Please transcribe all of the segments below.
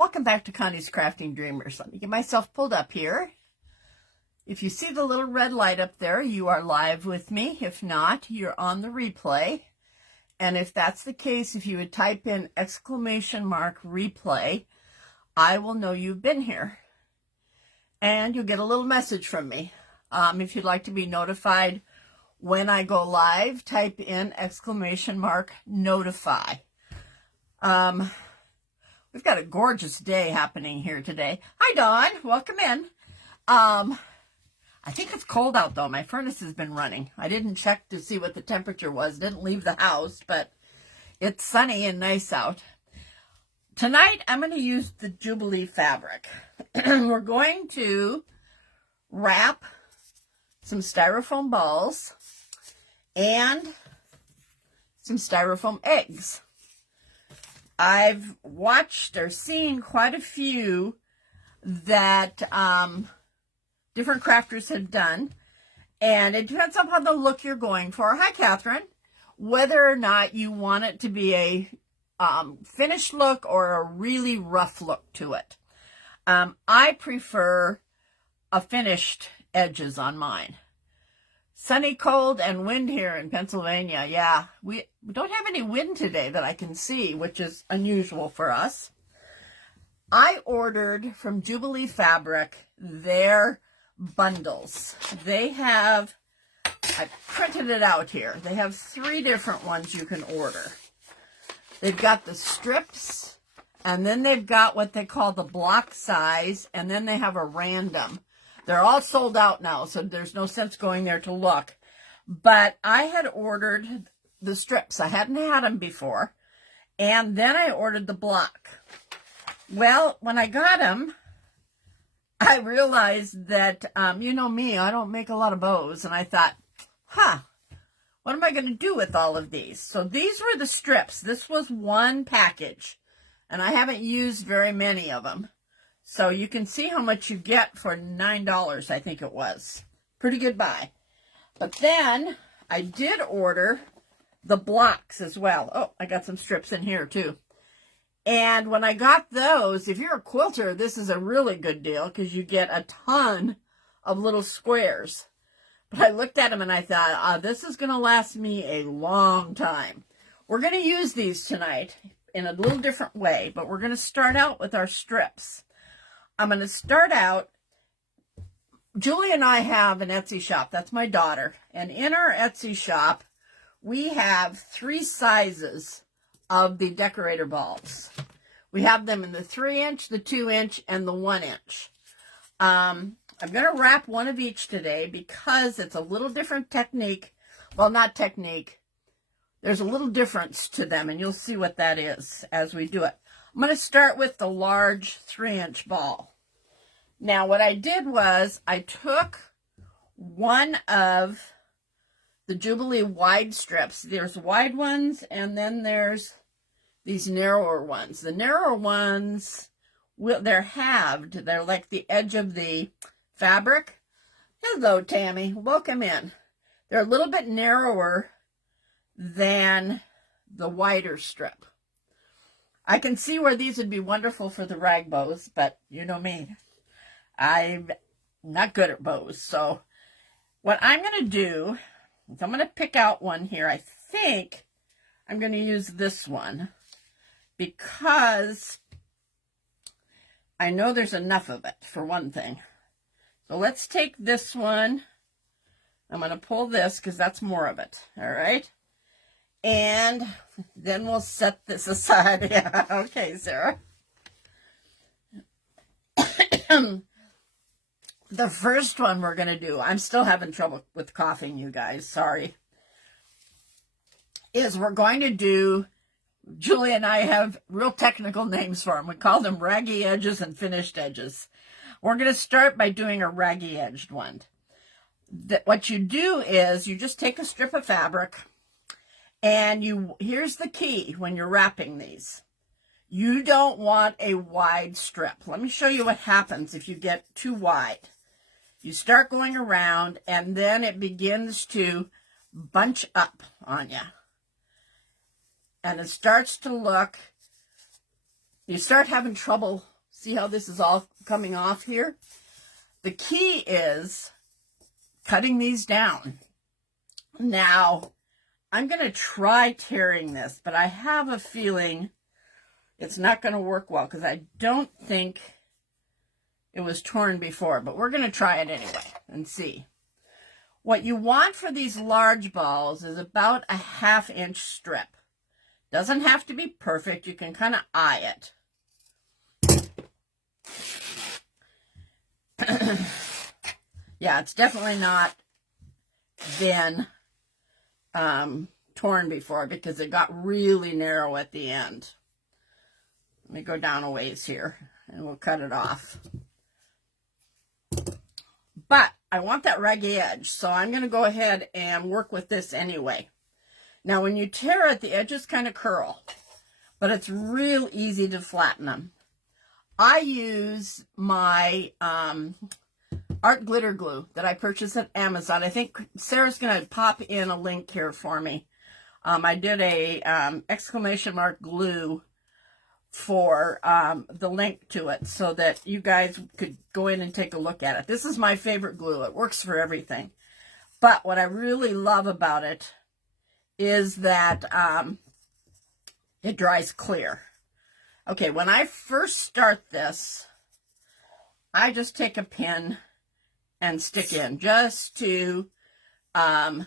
Welcome back to Connie's Crafting Dreamers. Let me get myself pulled up here. If you see the little red light up there, you are live with me. If not, you're on the replay. And if that's the case, if you would type in !replay, I will know you've been here. And you'll get a little message from me. If you'd like to be notified when I go live, type in !notify. We've got a gorgeous day happening here today. Hi, Dawn. Welcome in. I think it's cold out, though. My furnace has been running. I didn't check to see what the temperature was. Didn't leave the house, but it's sunny and nice out. Tonight, I'm going to use the Jubilee fabric. We're going to wrap some styrofoam balls and some styrofoam eggs. I've watched or seen quite a few that different crafters have done, and it depends on the look you're going for. Hi, Catherine. Whether or not you want it to be a finished look or a really rough look to it. I prefer a finished edges on mine. Sunny, cold, and wind here in Pennsylvania. Yeah, we don't have any wind today that I can see, which is unusual for us. I ordered from Jubilee Fabric their bundles. They have, I printed it out here. They have 3 different ones you can order. They've got the strips, and then they've got what they call the block size, and then they have a random. They're all sold out now, so there's no sense going there to look. But I had ordered the strips. I hadn't had them before. And then I ordered the block. Well, when I got them, I realized that, you know me, I don't make a lot of bows. And I thought, what am I going to do with all of these? So these were the strips. This was one package. And I haven't used very many of them. So you can see how much you get for $9, I think it was. Pretty good buy. But then I did order the blocks as well. Oh, I got some strips in here too. And when I got those, if you're a quilter, this is a really good deal because you get a ton of little squares. But I looked at them and I thought, this is going to last me a long time. We're going to use these tonight in a little different way, but we're going to start out with our strips. I'm going to start out, Julie and I have an Etsy shop. That's my daughter. And in our Etsy shop, we have 3 sizes of the decorator balls. We have them in the 3-inch, the 2-inch, and the 1-inch. I'm going to wrap one of each today because it's a little different technique. Well, not technique. There's a little difference to them, and you'll see what that is as we do it. I'm going to start with the large 3-inch ball. Now, what I did was I took one of the Jubilee wide strips. There's wide ones, and then there's these narrower ones. The narrower ones, they're halved. They're like the edge of the fabric. Hello, Tammy. Welcome in. They're a little bit narrower than the wider strip. I can see where these would be wonderful for the rag bows, but you know me. I'm not good at bows. So what I'm going to do is I'm going to pick out one here. I think I'm going to use this one because I know there's enough of it for one thing. So let's take this one. I'm going to pull this because that's more of it. All right. And then we'll set this aside. Yeah, okay, Sarah. The first one we're going to do, I'm still having trouble with coughing, you guys, sorry, is we're going to do, Julie and I have real technical names for them. We call them raggy edges and finished edges. We're going to start by doing a raggy edged one. What you do is you just take a strip of fabric, and here's the key when you're wrapping these. You don't want a wide strip. Let me show you what happens if you get too wide. You start going around, and then it begins to bunch up on you. And it starts to look, you start having trouble See how this is all coming off here? The key is cutting these down. Now, I'm going to try tearing this, but I have a feeling it's not going to work well because I don't think it was torn before, but we're going to try it anyway and see. What you want for these large balls is about a 1/2 inch strip. Doesn't have to be perfect. You can kind of eye it. Yeah, it's definitely not been torn before because it got really narrow at the end. Let me go down a ways here and we'll cut it off. But I want that raggy edge, so I'm going to go ahead and work with this anyway. Now, when you tear it, the edges kind of curl, but it's real easy to flatten them. I use my art glitter glue that I purchased at Amazon. I think Sarah's going to pop in a link here for me. I did a exclamation mark glue for the link to it so that you guys could go in and take a look at it. This is my favorite glue. It works for everything. But what I really love about it is that it dries clear. Okay, when I first start this, I just take a pin and stick in just to hold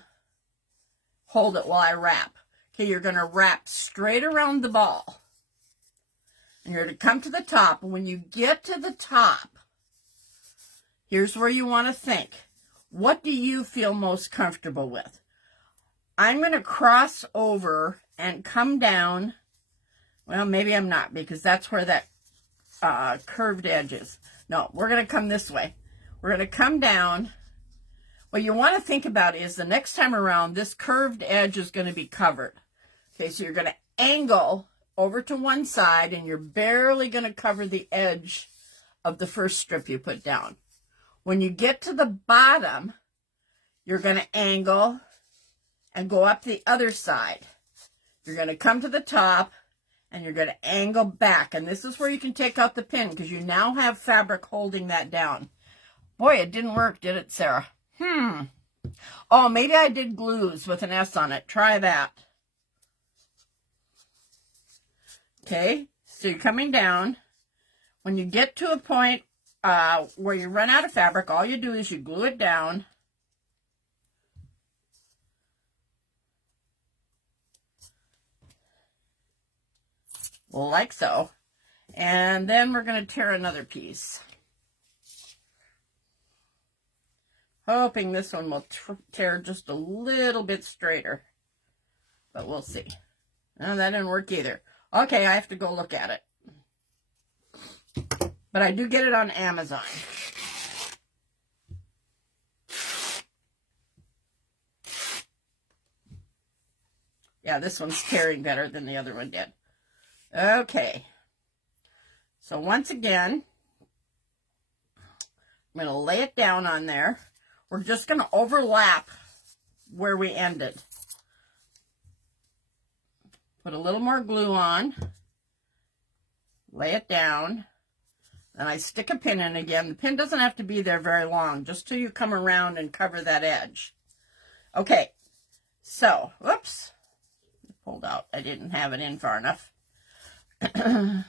it while I wrap. Okay, you're going to wrap straight around the ball. And you're going to come to the top. And when you get to the top, here's where you want to think. What do you feel most comfortable with? I'm going to cross over and come down. Well, maybe I'm not because that's where that curved edge is. No, we're going to come this way. We're going to come down. What you want to think about is the next time around, this curved edge is going to be covered. Okay, so you're going to angle over to one side and you're barely going to cover the edge of the first strip you put down. When you get to the bottom, you're going to angle and go up the other side. You're going to come to the top and you're going to angle back. And this is where you can take out the pin because you now have fabric holding that down. Boy, it didn't work, did it, Sarah? Oh, maybe I did glues with an S on it. Try that. Okay, so you're coming down. When you get to a point where you run out of fabric, all you do is you glue it down. Like so. And then we're going to tear another piece. Hoping this one will tear just a little bit straighter. But we'll see. No, that didn't work either. Okay, I have to go look at it. But I do get it on Amazon. Yeah, this one's tearing better than the other one did. Okay. So once again, I'm going to lay it down on there. We're just going to overlap where we ended. Put a little more glue on. Lay it down. Then I stick a pin in again. The pin doesn't have to be there very long, just till you come around and cover that edge. Okay, so, whoops. Pulled out. I didn't have it in far enough. All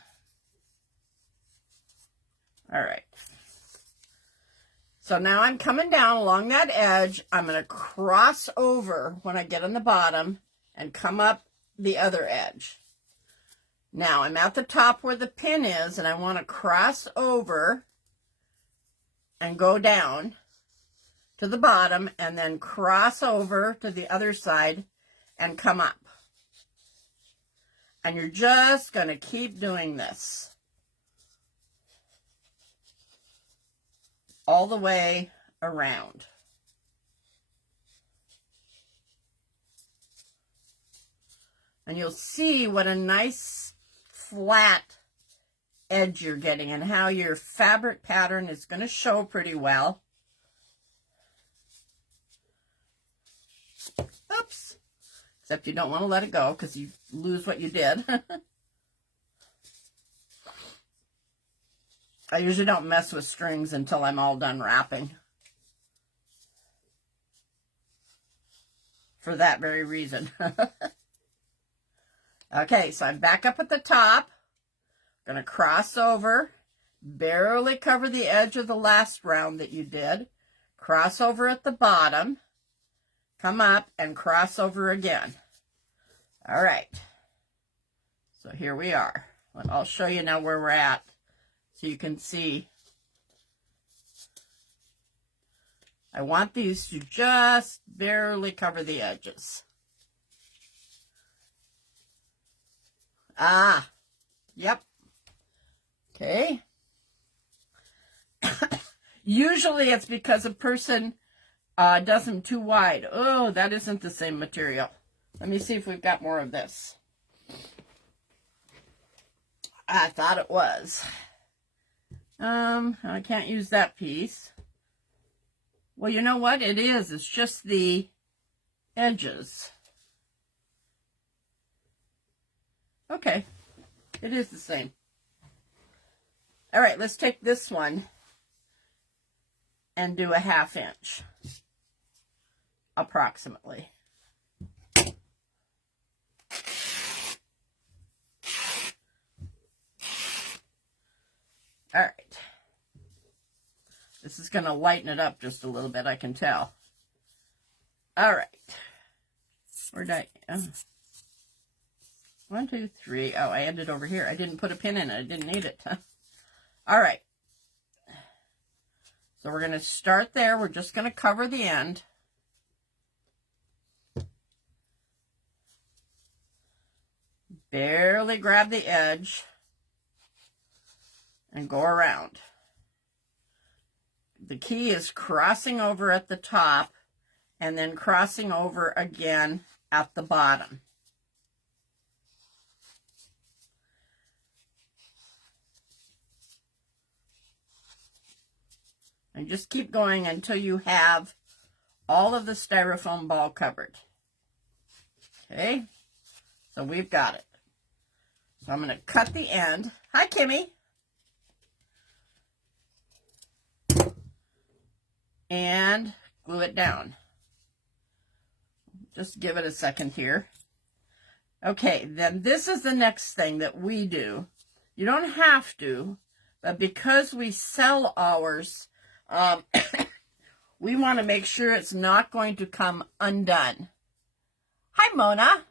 right. So now I'm coming down along that edge. I'm going to cross over when I get on the bottom and come up the other edge. Now I'm at the top where the pin is and I want to cross over and go down to the bottom and then cross over to the other side and come up. And you're just going to keep doing this all the way around. And you'll see what a nice flat edge you're getting and how your fabric pattern is going to show pretty well. Oops. Except you don't want to let it go because you lose what you did. I usually don't mess with strings until I'm all done wrapping. For that very reason. Okay, so I'm back up at the top. Going to cross over, barely cover the edge of the last round that you did. Cross over at the bottom, come up and cross over again. All right. So here we are. I'll show you now where we're at so you can see. I want these to just barely cover the edges. Ah, yep. Okay. Usually it's because a person does them too wide. Oh, that isn't the same material. Let me see if we've got more of this. I thought it was. I can't use that piece. Well, you know what? It is. It's just the edges. Okay. It is the same. All right, let's take this one and do a 1/2 inch, approximately. All right. This is going to lighten it up just a little bit, I can tell. All right. Where'd I... 1, 2, 3. Oh, I ended over here. I didn't put a pin in it. I didn't need it. All right. So we're going to start there. We're just going to cover the end. Barely grab the edge and go around. The key is crossing over at the top and then crossing over again at the bottom. And just keep going until you have all of the styrofoam ball covered. Okay, so we've got it. So I'm going to cut the end. Hi, Kimmy. And glue it down. Just give it a second here. Okay, then this is the next thing that we do. You don't have to, but because we sell ours, we want to make sure it's not going to come undone. Hi, Mona.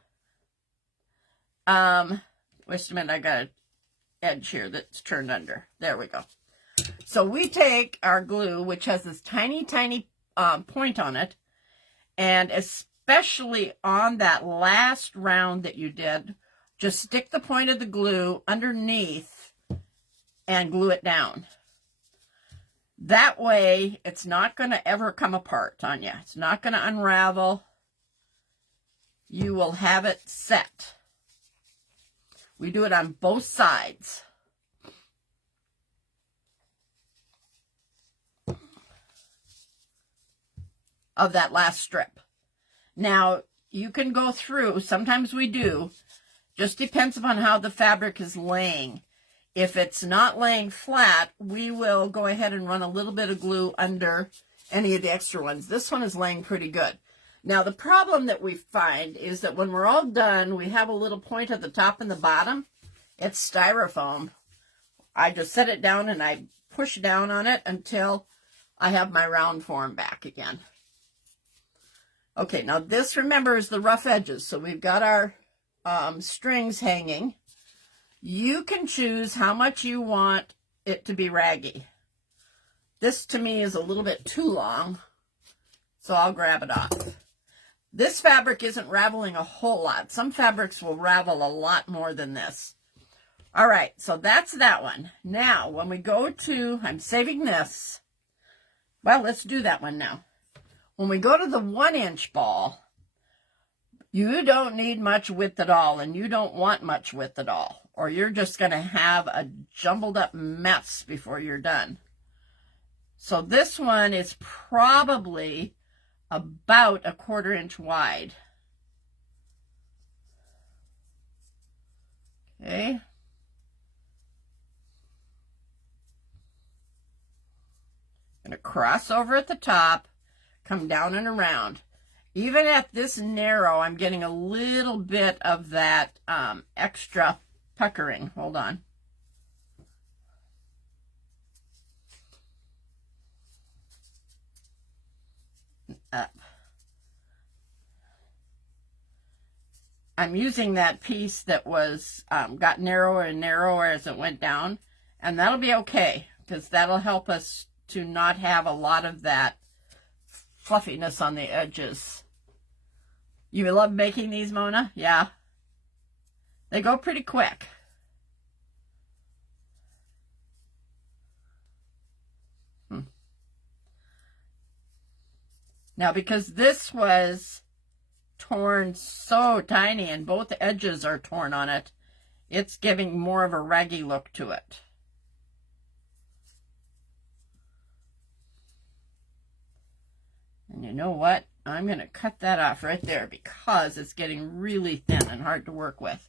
Wait a minute, I got an edge here that's turned under. There we go. So we take our glue, which has this tiny, tiny point on it, and especially on that last round that you did, just stick the point of the glue underneath and glue it down. That way, it's not going to ever come apart on you. It's not going to unravel. You will have it set. We do it on both sides. Of that last strip. Now, you can go through, sometimes we do, just depends upon how the fabric is laying. If it's not laying flat, we will go ahead and run a little bit of glue under any of the extra ones. This one is laying pretty good. Now, the problem that we find is that when we're all done, we have a little point at the top and the bottom. It's styrofoam. I just set it down and I push down on it until I have my round form back again. Okay, now this, remember, is the rough edges. So we've got our strings hanging. You can choose how much you want it to be raggy. This, to me, is a little bit too long, so I'll grab it off. This fabric isn't raveling a whole lot. Some fabrics will ravel a lot more than this. All right, so that's that one. Now, when we go to, I'm saving this. Well, let's do that one now. When we go to the 1-inch ball, you don't need much width at all, and you don't want much width at all, or you're just going to have a jumbled up mess before you're done. So this one is probably about a 1/4 inch wide. Okay. to cross over at the top, come down and around. Even at this narrow, I'm getting a little bit of that extra puckering. Hold on. Up. I'm using that piece that was got narrower and narrower as it went down, and that'll be okay because that'll help us to not have a lot of that fluffiness on the edges. You love making these, Mona? Yeah. They go pretty quick. Now, because this was torn so tiny and both edges are torn on it, it's giving more of a raggy look to it. And you know what? I'm going to cut that off right there because it's getting really thin and hard to work with.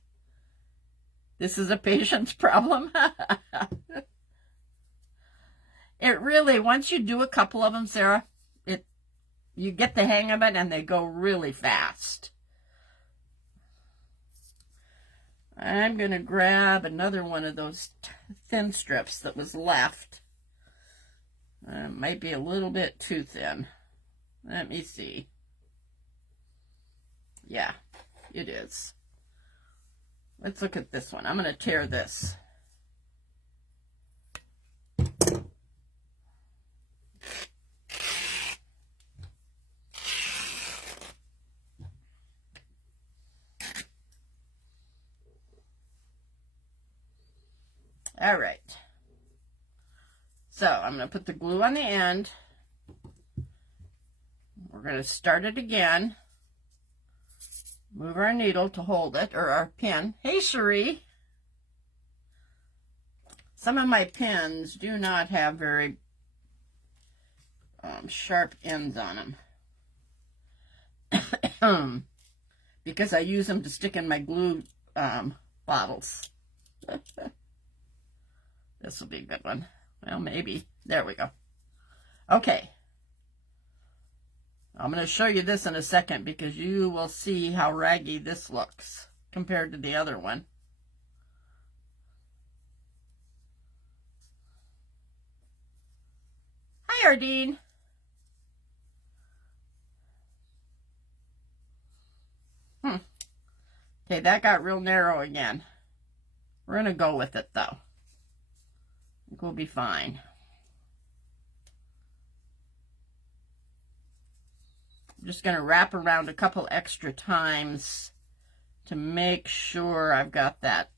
This is a patience problem. It really, once you do a couple of them, Sarah, you get the hang of it and they go really fast. I'm going to grab another one of those thin strips that was left. It might be a little bit too thin. Let me see. Yeah, it is. Let's look at this one. I'm going to tear this. All right. So I'm going to put the glue on the end. We're going to start it again. Move our needle to hold it, or our pin. Hey, Cherie. Some of my pins do not have very sharp ends on them. Because I use them to stick in my glue bottles. This will be a good one. Well, maybe. There we go. Okay. I'm going to show you this in a second because you will see how raggy this looks compared to the other one. Hi, Ardeen. Okay, that got real narrow again. We're going to go with it, though. I think we'll be fine. I'm just going to wrap around a couple extra times to make sure I've got that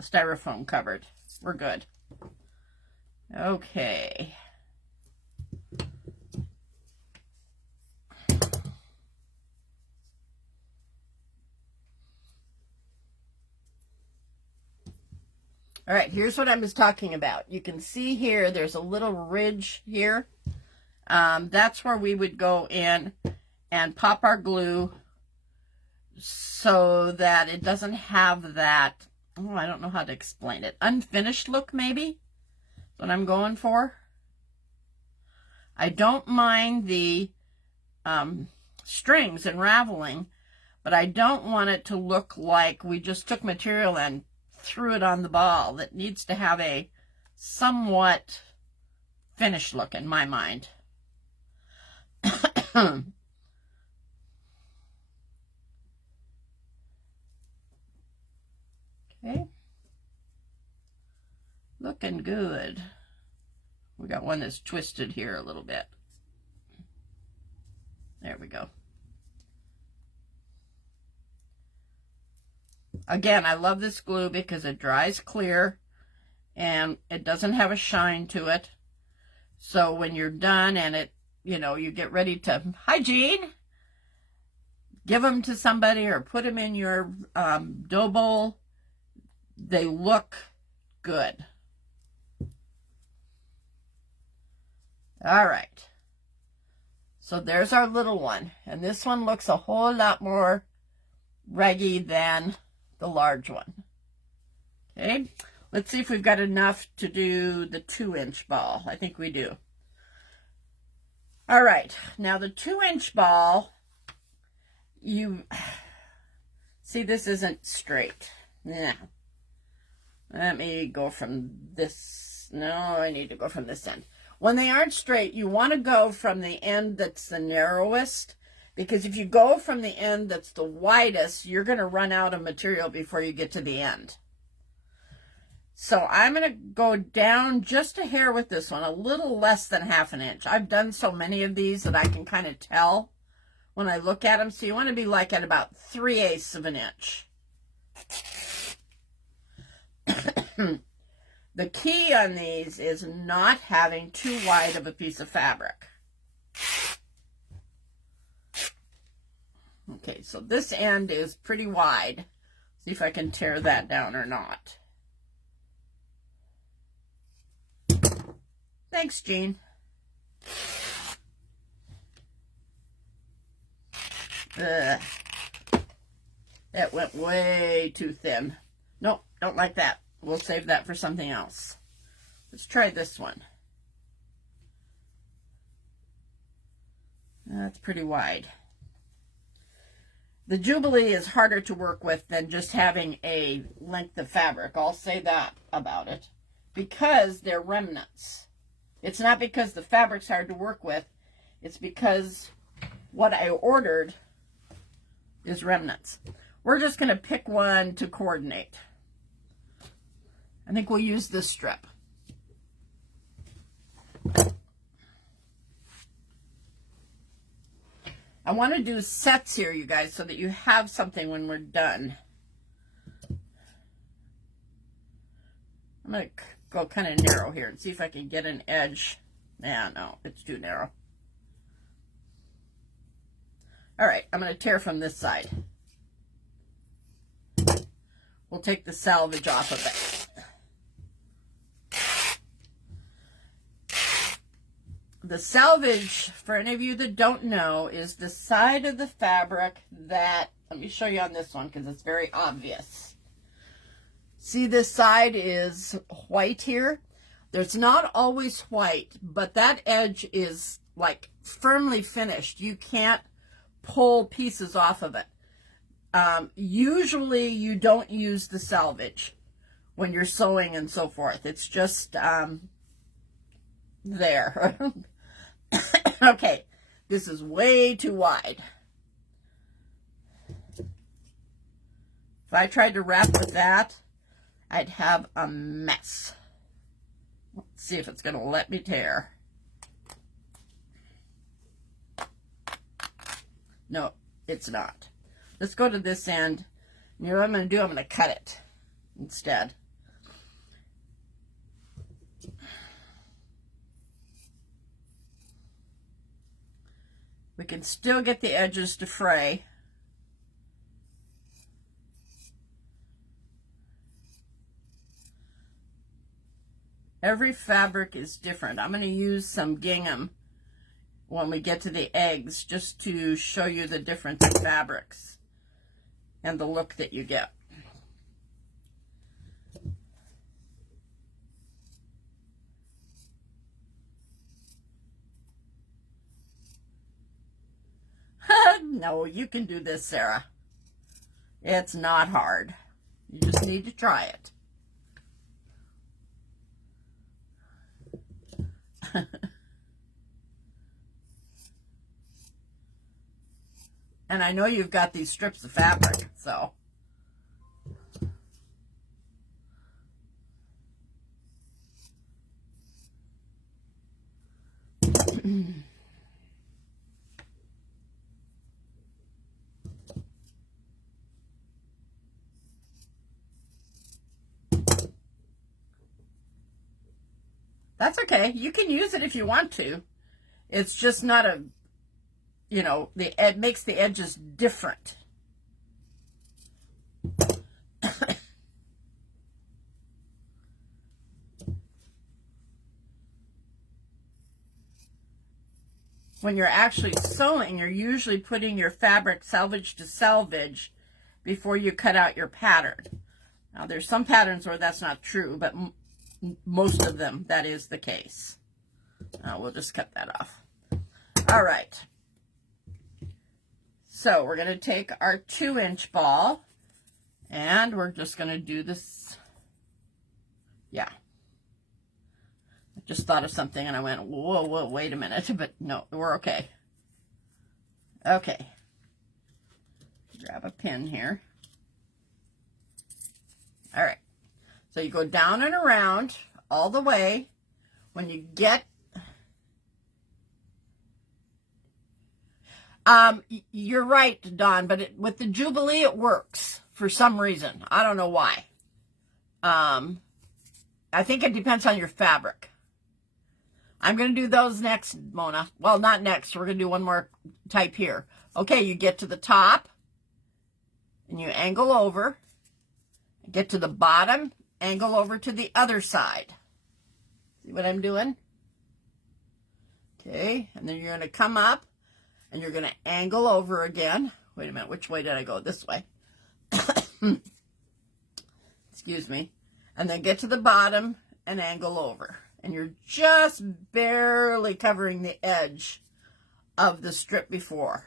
styrofoam covered. We're good. Okay. All right, here's what I was talking about. You can see here, there's a little ridge here. That's where we would go in and pop our glue so that it doesn't have that, oh, I don't know how to explain it, unfinished look maybe. That's what I'm going for. I don't mind the strings unraveling, but I don't want it to look like we just took material and threw it on the ball. That needs to have a somewhat finished look in my mind. Okay. Looking good. We got one that's twisted here a little bit. There we go. Again, I love this glue because it dries clear and it doesn't have a shine to it. So when you're done and it, you know, you get ready to, hi Jean, give them to somebody or put them in your dough bowl, they look good. All right. So there's our little one. And this one looks a whole lot more raggy than the large one. Okay, let's see if we've got enough to do the 2-inch ball. I think we do. All right, now the 2-inch ball, you see this isn't straight. Yeah. Let me go from this. No, I need to go from this end. When they aren't straight, you want to go from the end that's the narrowest, because if you go from the end that's the widest, you're going to run out of material before you get to the end. So I'm going to go down just a hair with this one, a little less than 1/2 inch. I've done so many of these that I can kind of tell when I look at them. So you want to be like at about 3/8 of an inch. The key on these is not having too wide of a piece of fabric. Okay, so this end is pretty wide. See if I can tear that down or not. Thanks, Jean. That went way too thin. Nope, don't like that. We'll save that for something else. Let's try this one. That's pretty wide. The Jubilee is harder to work with than just having a length of fabric. I'll say that about it. Because they're remnants. It's not because the fabric's hard to work with. It's because what I ordered is remnants. We're just going to pick one to coordinate. I think we'll use this strip. I want to do sets here, you guys, so that you have something when we're done. I'm going to go kind of narrow here and see if I can get an edge. Yeah, no, it's too narrow. All right, I'm going to tear from this side. We'll take the salvage off of it. The salvage, for any of you that don't know, is the side of the fabric that, let me show you on this one because it's very obvious. See, this side is white here. There's not always white, but that edge is like firmly finished. You can't pull pieces off of it. Usually you don't use the salvage when you're sewing and so forth. It's just there. Okay, this is way too wide. If I tried to wrap with that, I'd have a mess. Let's see if it's going to let me tear. No, it's not. Let's go to this end. You know what I'm going to do? I'm going to cut it instead. We can still get the edges to fray. Every fabric is different. I'm going to use some gingham when we get to the eggs just to show you the difference in fabrics and the look that you get. No, you can do this, Sarah. It's not hard. You just need to try it. And I know you've got these strips of fabric, so. That's okay. You can use it if you want to. It's just not a, you know, it makes the edges different. When you're actually sewing, you're usually putting your fabric salvage to salvage before you cut out your pattern. Now, there's some patterns where that's not true, but most of them, that is the case. We'll just cut that off. All right. So we're going to take our 2-inch ball and we're just going to do this. Yeah. I just thought of something and I went, whoa, wait a minute. But no, we're okay. Okay. Grab a pin here. All right. So you go down and around all the way. When you get, you're right, Dawn, but with the Jubilee, it works for some reason. I don't know why. I think it depends on your fabric. I'm going to do those next, Mona. Well, not next. We're going to do one more type here. Okay, you get to the top, and you angle over. Get to the bottom, angle over to the other side. See what I'm doing? Okay, and then you're going to come up, and you're going to angle over again. Wait a minute, which way did I go? This way. Excuse me. And then get to the bottom and angle over. And you're just barely covering the edge of the strip before.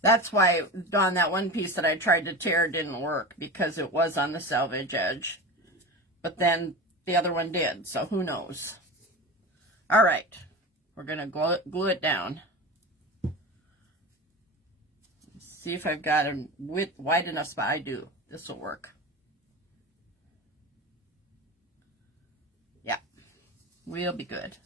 That's why, Dawn, that one piece that I tried to tear didn't work because it was on the selvage edge. But then the other one did, so who knows. All right, we're going to glue it down. See if I've got a wide enough spot. I do. This will work. Yeah, we'll be good.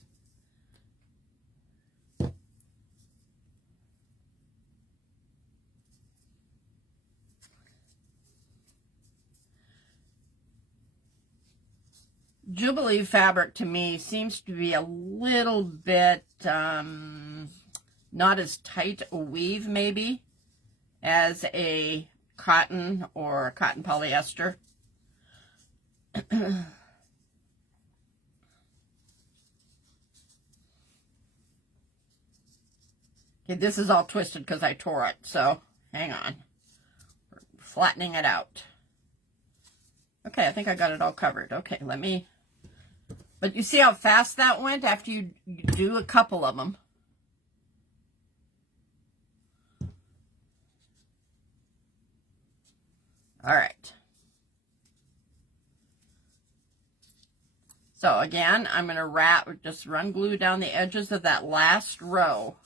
Jubilee fabric to me seems to be a little bit not as tight a weave maybe as a cotton or cotton polyester. Okay, this is all twisted because I tore it, so hang on. We're flattening it out. Okay, I think I got it all covered. Okay, let me... But you see how fast that went after you do a couple of them. All right. So again, I'm going to just run glue down the edges of that last row.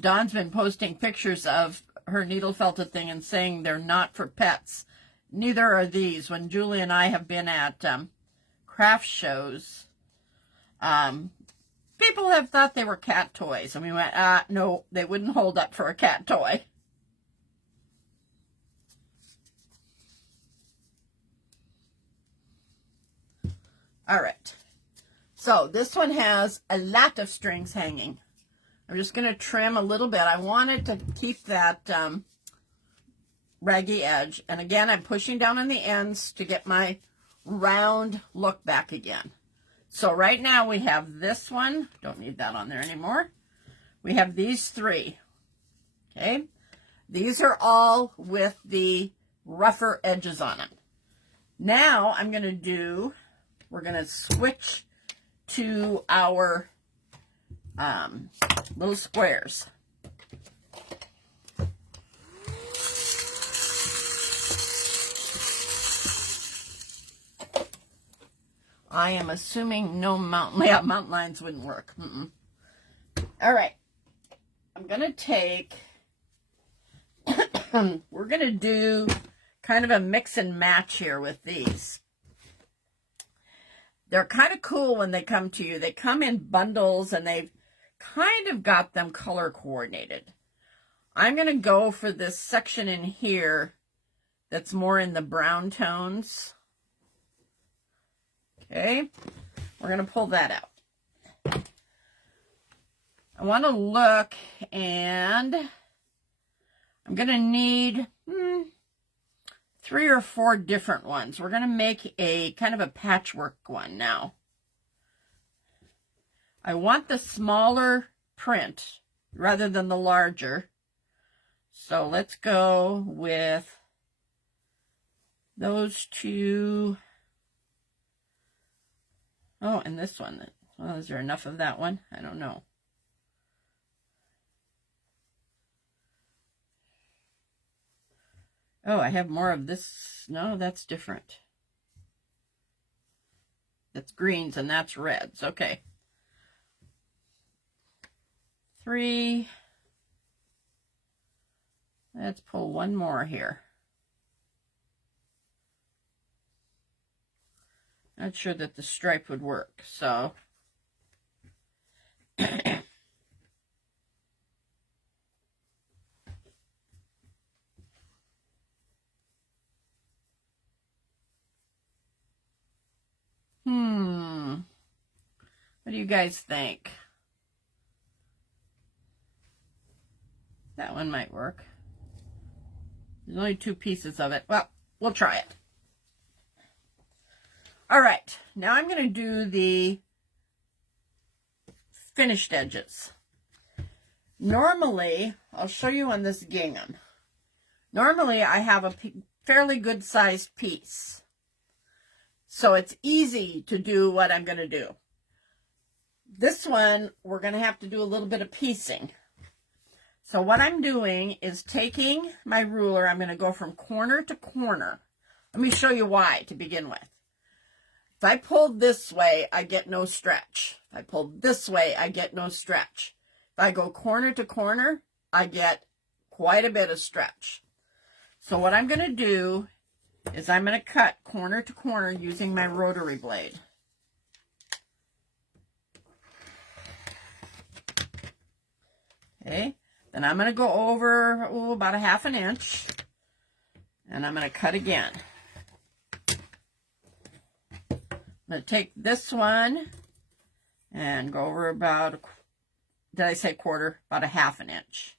Dawn's been posting pictures of her needle felted thing and saying they're not for pets. Neither are these. When Julie and I have been at craft shows, people have thought they were cat toys. And we went, no, they wouldn't hold up for a cat toy. All right. So this one has a lot of strings hanging. I'm just going to trim a little bit. I wanted to keep that raggy edge. And again, I'm pushing down on the ends to get my round look back again. So right now we have this one. Don't need that on there anymore. We have these three. Okay. These are all with the rougher edges on them. Now I'm going to do, we're going to switch to our little squares. I am assuming no mountain lines wouldn't work. All right. I'm going to take, we're going to do kind of a mix and match here with these. They're kind of cool when they come to you. They come in bundles and they've kind of got them color coordinated. I'm going to go for this section in here that's more in the brown tones. Okay, we're going to pull that out. I want to look, and I'm going to need 3 or 4 different ones. We're going to make a kind of a patchwork one now. I want the smaller print rather than the larger. So let's go with those 2. Oh, and this one. Well, is there enough of that one? I don't know. Oh, I have more of this. No, that's different. That's greens and that's reds. Okay. 3. Let's pull one more here. Not sure that the stripe would work, so. What do you guys think? That one might work. There's only 2 pieces of it. Well, we'll try it. All right, now I'm going to do the finished edges. Normally, I'll show you on this gingham. Normally, I have a fairly good sized piece. So it's easy to do what I'm going to do. This one, we're going to have to do a little bit of piecing. So what I'm doing is taking my ruler, I'm going to go from corner to corner. Let me show you why to begin with. If I pull this way, I get no stretch. If I pull this way, I get no stretch. If I go corner to corner, I get quite a bit of stretch. So what I'm going to do is I'm going to cut corner to corner using my rotary blade. Okay, then I'm going to go over about a 1/2 inch, and I'm going to cut again. I'm going to take this one and go over about, did I say quarter? About a 1/2 inch.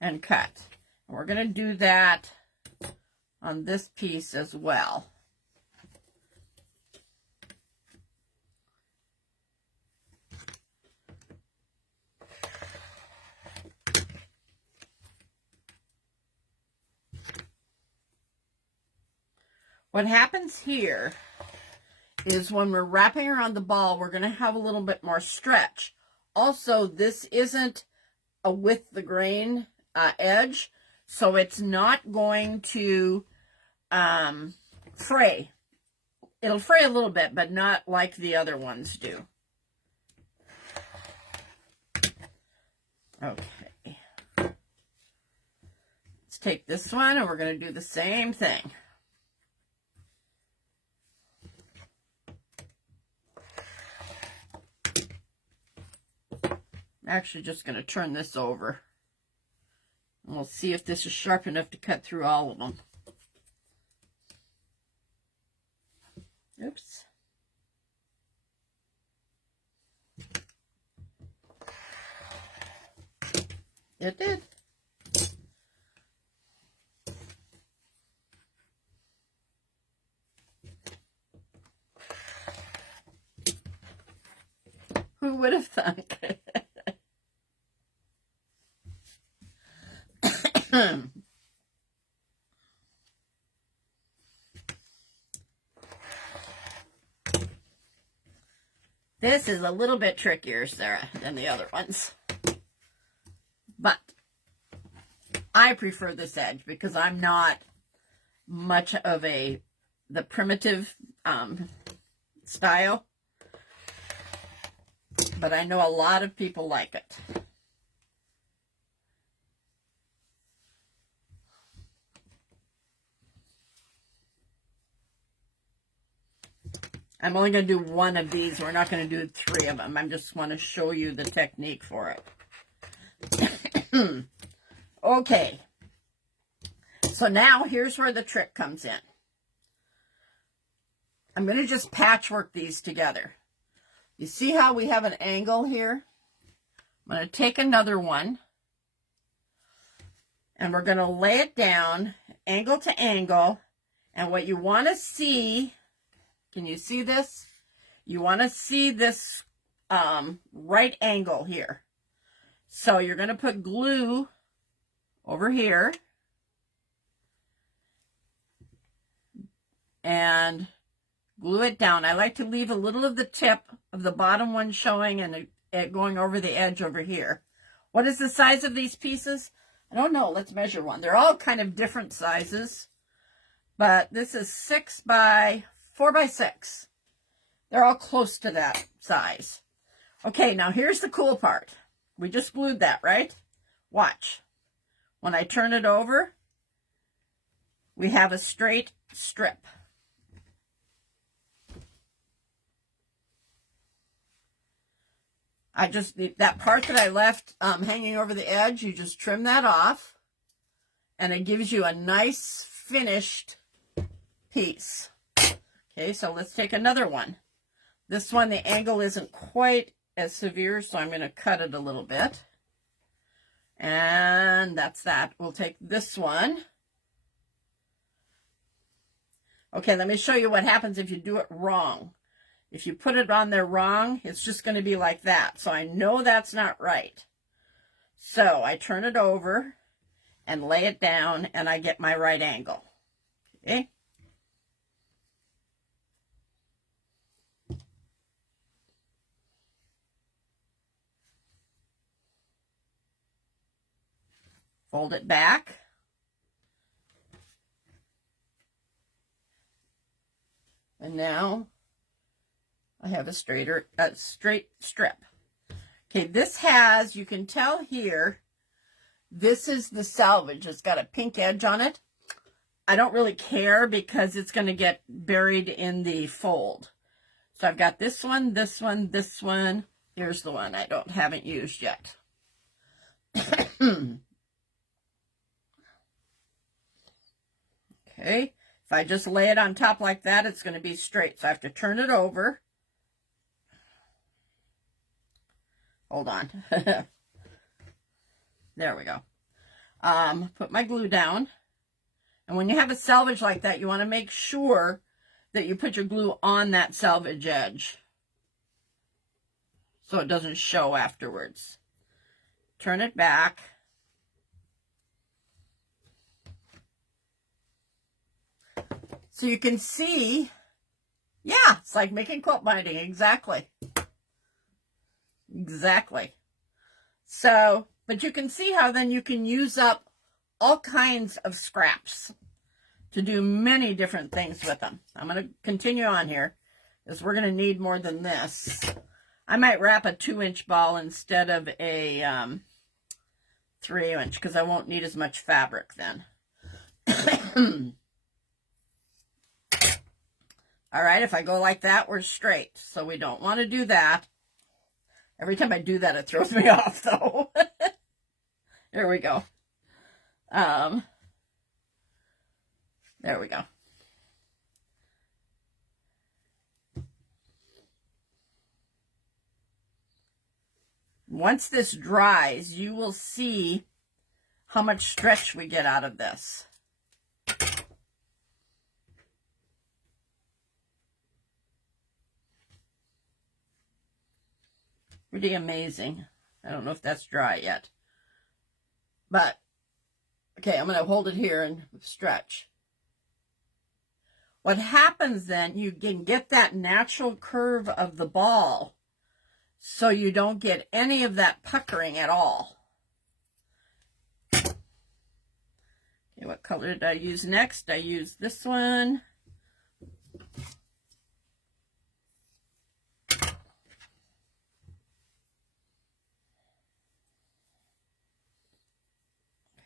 And cut. And we're going to do that on this piece as well. What happens here is when we're wrapping around the ball, we're going to have a little bit more stretch. Also, this isn't a with the grain edge, so it's not going to fray. It'll fray a little bit, but not like the other ones do. Okay. Let's take this one, and we're going to do the same thing. I'm actually just going to turn this over. And we'll see if this is sharp enough to cut through all of them. Oops. It did. Who would have thunk? This is a little bit trickier, Sarah, than the other ones. But I prefer this edge because I'm not much of the primitive style. But I know a lot of people like it. I'm only going to do one of these. We're not going to do 3 of them. I just want to show you the technique for it. Okay. So now here's where the trick comes in. I'm going to just patchwork these together. You see how we have an angle here? I'm going to take another one. And we're going to lay it down, angle to angle. And what you want to see, can you see this? You want to see this right angle here. So you're going to put glue over here. And glue it down. I like to leave a little of the tip of the bottom one showing and it going over the edge over here. What is the size of these pieces? I don't know. Let's measure one. They're all kind of different sizes, but this is 6 by 4 by 6. They're all close to that size. Okay, now here's the cool part. We just glued that, right? Watch. When I turn it over, we have a straight strip. That part that I left hanging over the edge, you just trim that off, and it gives you a nice finished piece. Okay, so let's take another one. This one, the angle isn't quite as severe, so I'm going to cut it a little bit. And that's that. We'll take this one. Okay, let me show you what happens if you do it wrong. If you put it on there wrong, it's just going to be like that. So I know that's not right. So I turn it over and lay it down, and I get my right angle. Okay. Fold it back. And now I have a straight strip. Okay, this has, you can tell here, this is the salvage. It's got a pink edge on it. I don't really care because it's going to get buried in the fold. So I've got this one, this one, this one. Here's the one I haven't used yet. Okay, if I just lay it on top like that, it's going to be straight. So I have to turn it over. Hold on. There we go. Put my glue down. And when you have a selvage like that, you want to make sure that you put your glue on that selvage edge so it doesn't show afterwards. Turn it back. So you can see, yeah, it's like making quilt binding, exactly. Exactly. So, but you can see how then you can use up all kinds of scraps to do many different things with them. I'm going to continue on here because we're going to need more than this. I might wrap a 2-inch ball instead of a 3-inch because I won't need as much fabric then. All right, if I go like that, we're straight. So we don't want to do that. Every time I do that, it throws me off, though. There we go. There we go. Once this dries, you will see how much stretch we get out of this. Pretty amazing. I don't know if that's dry yet. But, okay, I'm going to hold it here and stretch. What happens then, you can get that natural curve of the ball so you don't get any of that puckering at all. Okay, what color did I use next? I used this one.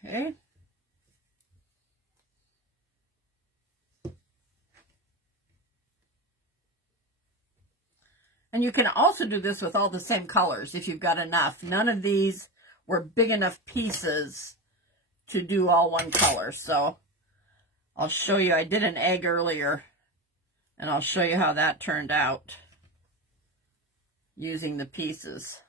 Okay. And you can also do this with all the same colors if you've got enough. None of these were big enough pieces to do all one color. So I'll show you. I did an egg earlier, and I'll show you how that turned out using the pieces.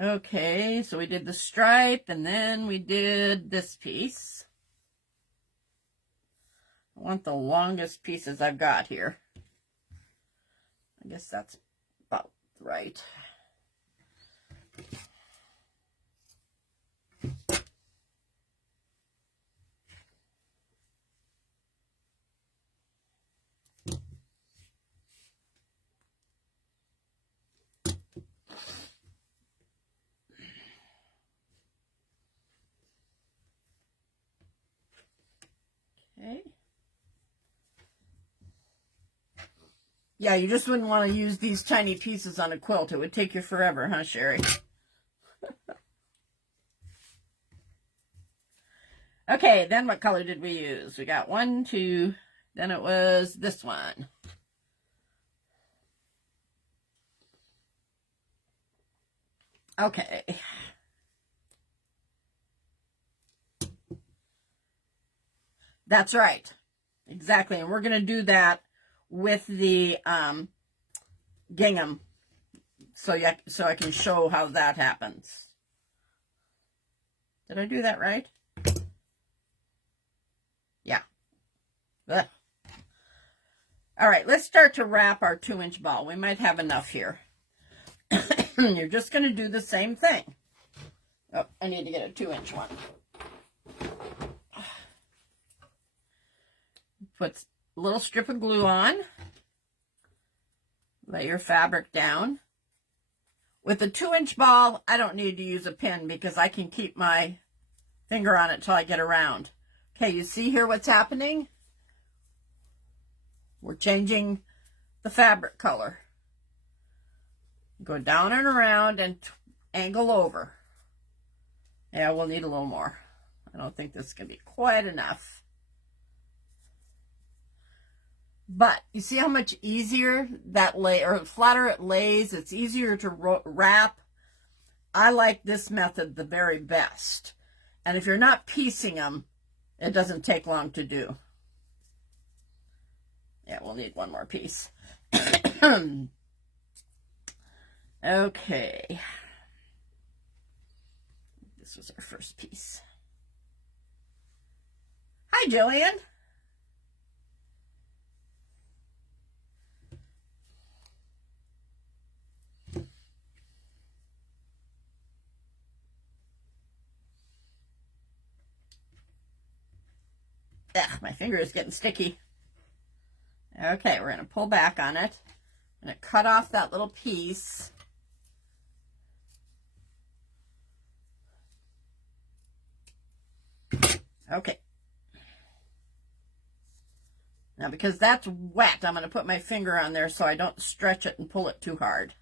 Okay, so we did the stripe, and then we did this piece. I want the longest pieces I've got here. I guess that's about right. Okay. Yeah, you just wouldn't want to use these tiny pieces on a quilt. It would take you forever, huh, Sherry? Okay, then what color did we use? We got 1, 2, then it was this one. Okay. That's right. Exactly. And we're going to do that with the gingham so I can show how that happens. Did I do that right? Yeah. Ugh. All right, let's start to wrap our 2-inch ball. We might have enough here. You're just going to do the same thing. Oh, I need to get a 2-inch one. Put a little strip of glue on. Lay your fabric down. With a 2-inch ball, I don't need to use a pin because I can keep my finger on it till I get around. Okay, you see here what's happening? We're changing the fabric color. Go down and around and angle over. Yeah, we'll need a little more. I don't think this is going to be quite enough. But you see how much easier that lay, or flatter it lays. It's easier to wrap. I like this method the very best. And if you're not piecing them, it doesn't take long to do. Yeah, we'll need one more piece. Okay. This was our first piece. Hi, Jillian. Ugh, my finger is getting sticky. Okay, we're going to pull back on it. I'm going to cut off that little piece. Okay. Now, because that's wet, I'm going to put my finger on there so I don't stretch it and pull it too hard.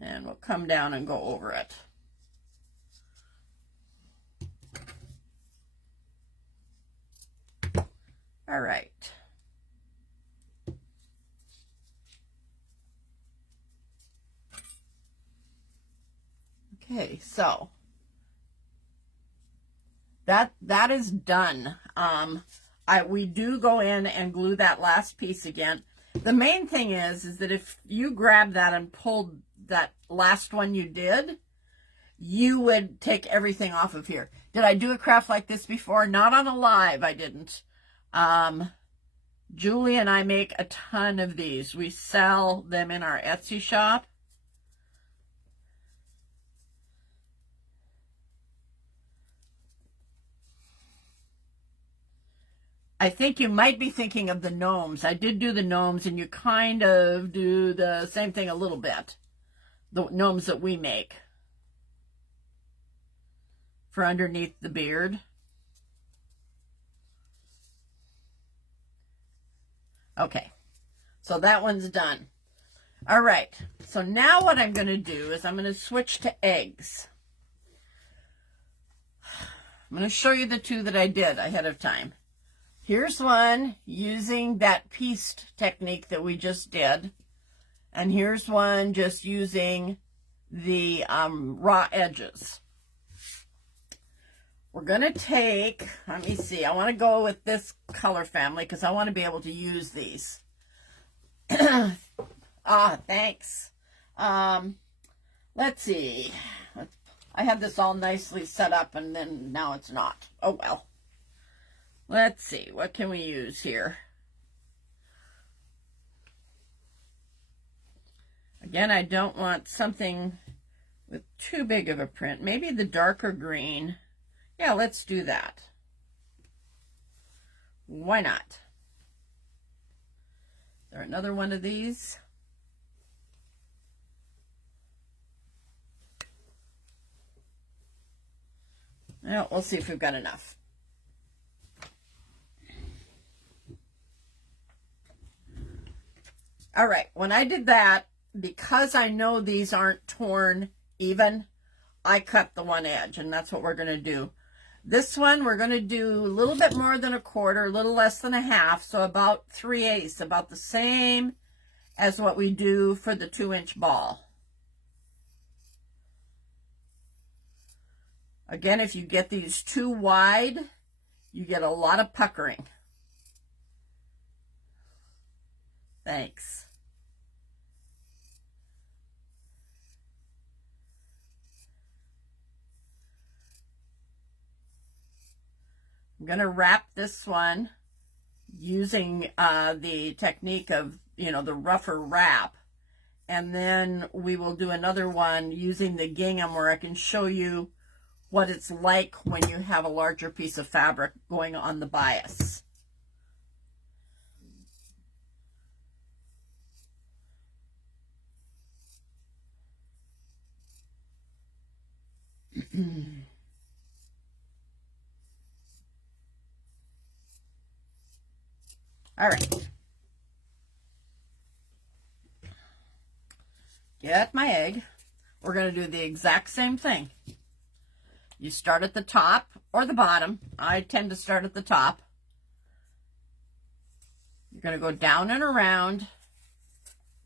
And we'll come down and go over it. All right. Okay, so that is done. We do go in and glue that last piece again. The main thing is that if you grab that and pulled that last one you did, you would take everything off of here. Did I do a craft like this before? Not on a live, I didn't. Julie and I make a ton of these. We sell them in our Etsy shop. I think you might be thinking of the gnomes. I did do the gnomes, and you kind of do the same thing a little bit. The gnomes that we make for underneath the beard. Okay, so that one's done. All right, so now what I'm going to do is I'm going to switch to eggs. I'm going to show you the two that I did ahead of time. Here's one using that pieced technique that we just did. And here's one just using the raw edges. We're going to take, let me see, I want to go with this color family because I want to be able to use these. Thanks. Let's see. I had this all nicely set up and then now it's not. Oh well. Let's see. What can we use here? Again, I don't want something with too big of a print. Maybe the darker green. Yeah, let's do that. Why not? Is there another one of these? Well, we'll see if we've got enough. All right, when I did that, because I know these aren't torn even, I cut the one edge, and that's what we're going to do. This one, we're going to do a little bit more than a quarter, a little less than a half, so about 3/8, about the same as what we do for the 2-inch ball. Again, if you get these too wide, you get a lot of puckering. Thanks. I'm going to wrap this one using the technique of, the rougher wrap. And then we will do another one using the gingham where I can show you what it's like when you have a larger piece of fabric going on the bias. All right. Get my egg. We're going to do the exact same thing. You start at the top or the bottom. I tend to start at the top. You're going to go down and around.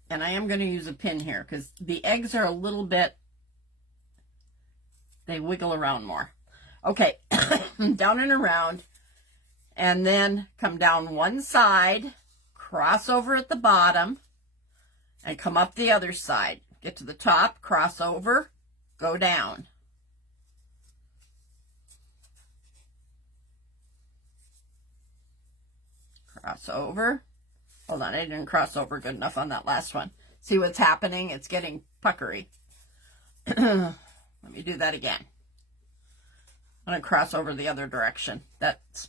And I am going to use a pin here because the eggs are a little bit, they wiggle around more. Okay, down and around. And then come down one side, cross over at the bottom, and come up the other side. Get to the top, cross over, go down. Cross over. Hold on, I didn't cross over good enough on that last one. See what's happening? It's getting puckery. Let me do that again. I'm going to cross over the other direction. That's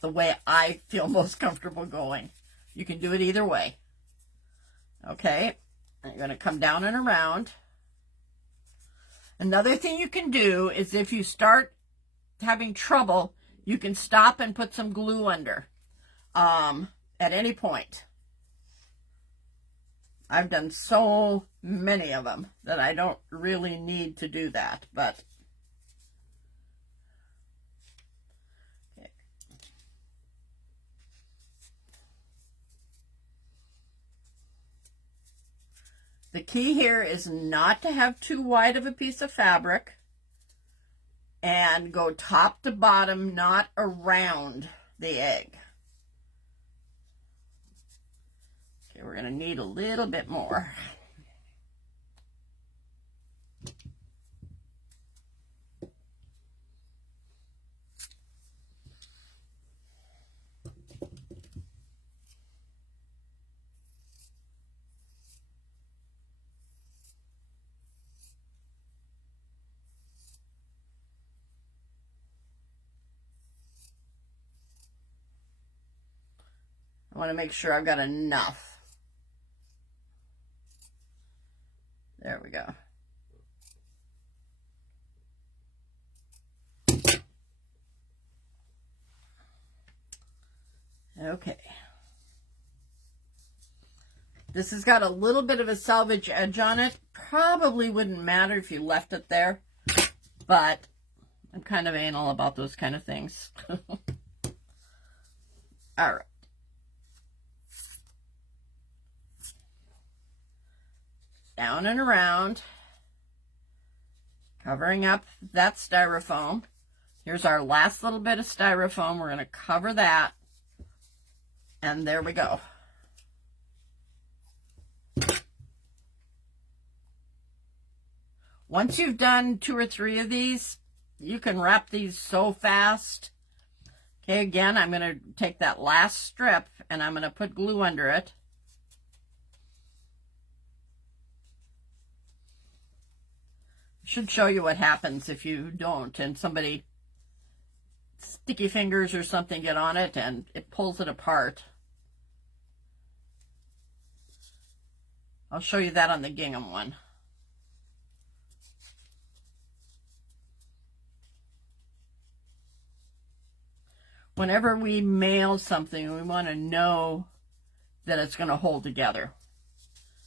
the way I feel most comfortable going. You can do it either way. Okay, I'm going to come down and around. Another thing you can do is if you start having trouble, you can stop and put some glue under at any point. I've done so many of them that I don't really need to do that, but okay. The key here is not to have too wide of a piece of fabric and go top to bottom, not around the egg. Okay, we're going to need a little bit more. I want to make sure I've got enough. There we go. Okay. This has got a little bit of a selvage edge on it. Probably wouldn't matter if you left it there, but I'm kind of anal about those kind of things. All right. Down and around, covering up that styrofoam. Here's our last little bit of styrofoam. We're going to cover that, and there we go. Once you've done 2 or 3 of these, you can wrap these so fast. Okay, again, I'm going to take that last strip and I'm going to put glue under it. Should show you what happens if you don't and somebody sticky fingers or something get on it and it pulls it apart. I'll show you that on the gingham one. Whenever we mail something, we want to know that it's going to hold together.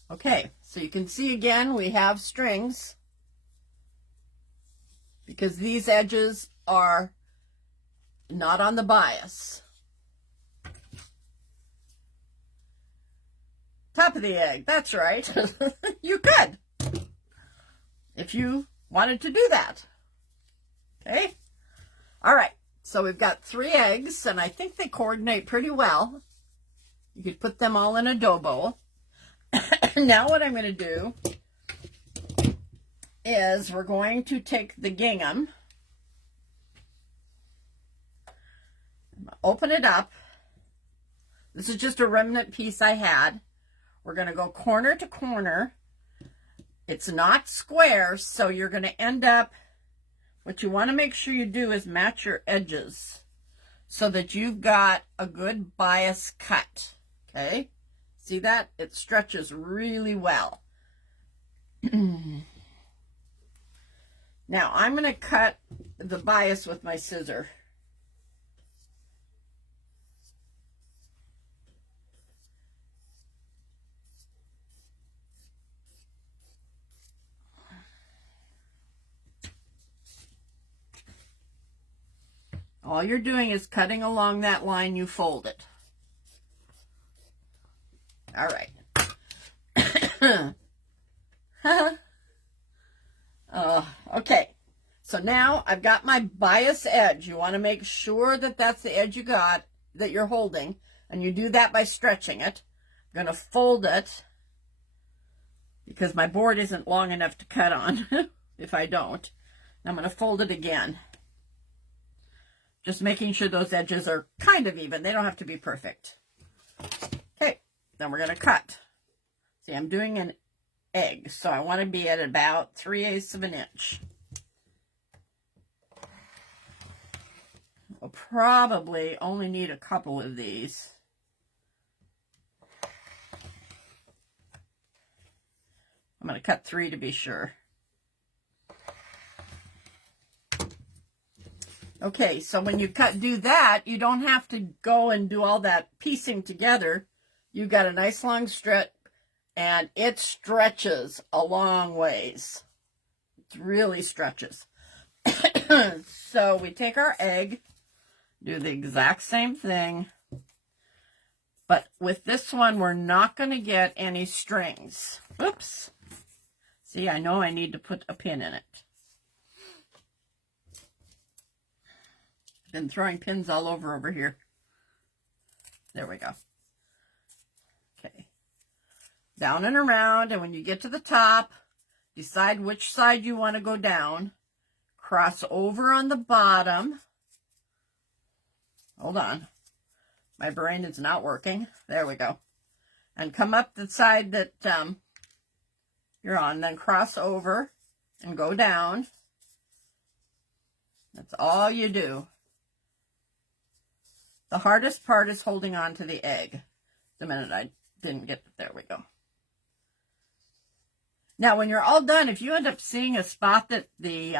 Okay, so you can see again we have strings because these edges are not on the bias. Top of the egg, that's right. You could, if you wanted to do that. Okay, all right. So we've got 3 eggs, and I think they coordinate pretty well. You could put them all in a dough bowl. Now what I'm going to do is we're going to take the gingham, open it up. This is just a remnant piece I had. We're going to go corner to corner. It's not square, so you're going to end up, what you want to make sure you do is match your edges so that you've got a good bias cut. Okay? See that? It stretches really well. Now, I'm going to cut the bias with my scissor. All you're doing is cutting along that line, you fold it. All right. Okay, so now I've got my bias edge. You want to make sure that that's the edge you got, that you're holding, and you do that by stretching it. I'm going to fold it because my board isn't long enough to cut on if I don't. I'm going to fold it again. Just making sure those edges are kind of even. They don't have to be perfect. Okay, then we're going to cut. See, I'm doing an egg, so I want to be at about 3/8 of an inch. I'll probably only need a couple of these. I'm going to cut 3 to be sure. Okay, so when you do that, you don't have to go and do all that piecing together. You've got a nice long strip, and it stretches a long ways. It really stretches. So we take our egg, do the exact same thing, but with this one, we're not going to get any strings. Oops. See, I know I need to put a pin in it. Been throwing pins all over here. There we go. Okay. Down and around, and when you get to the top, decide which side you want to go down. Cross over on the bottom. Hold on. My brain is not working. There we go. And come up the side that you're on, then cross over and go down. That's all you do. The hardest part is holding on to the egg. The minute I didn't get, there we go. Now, when you're all done, if you end up seeing a spot that the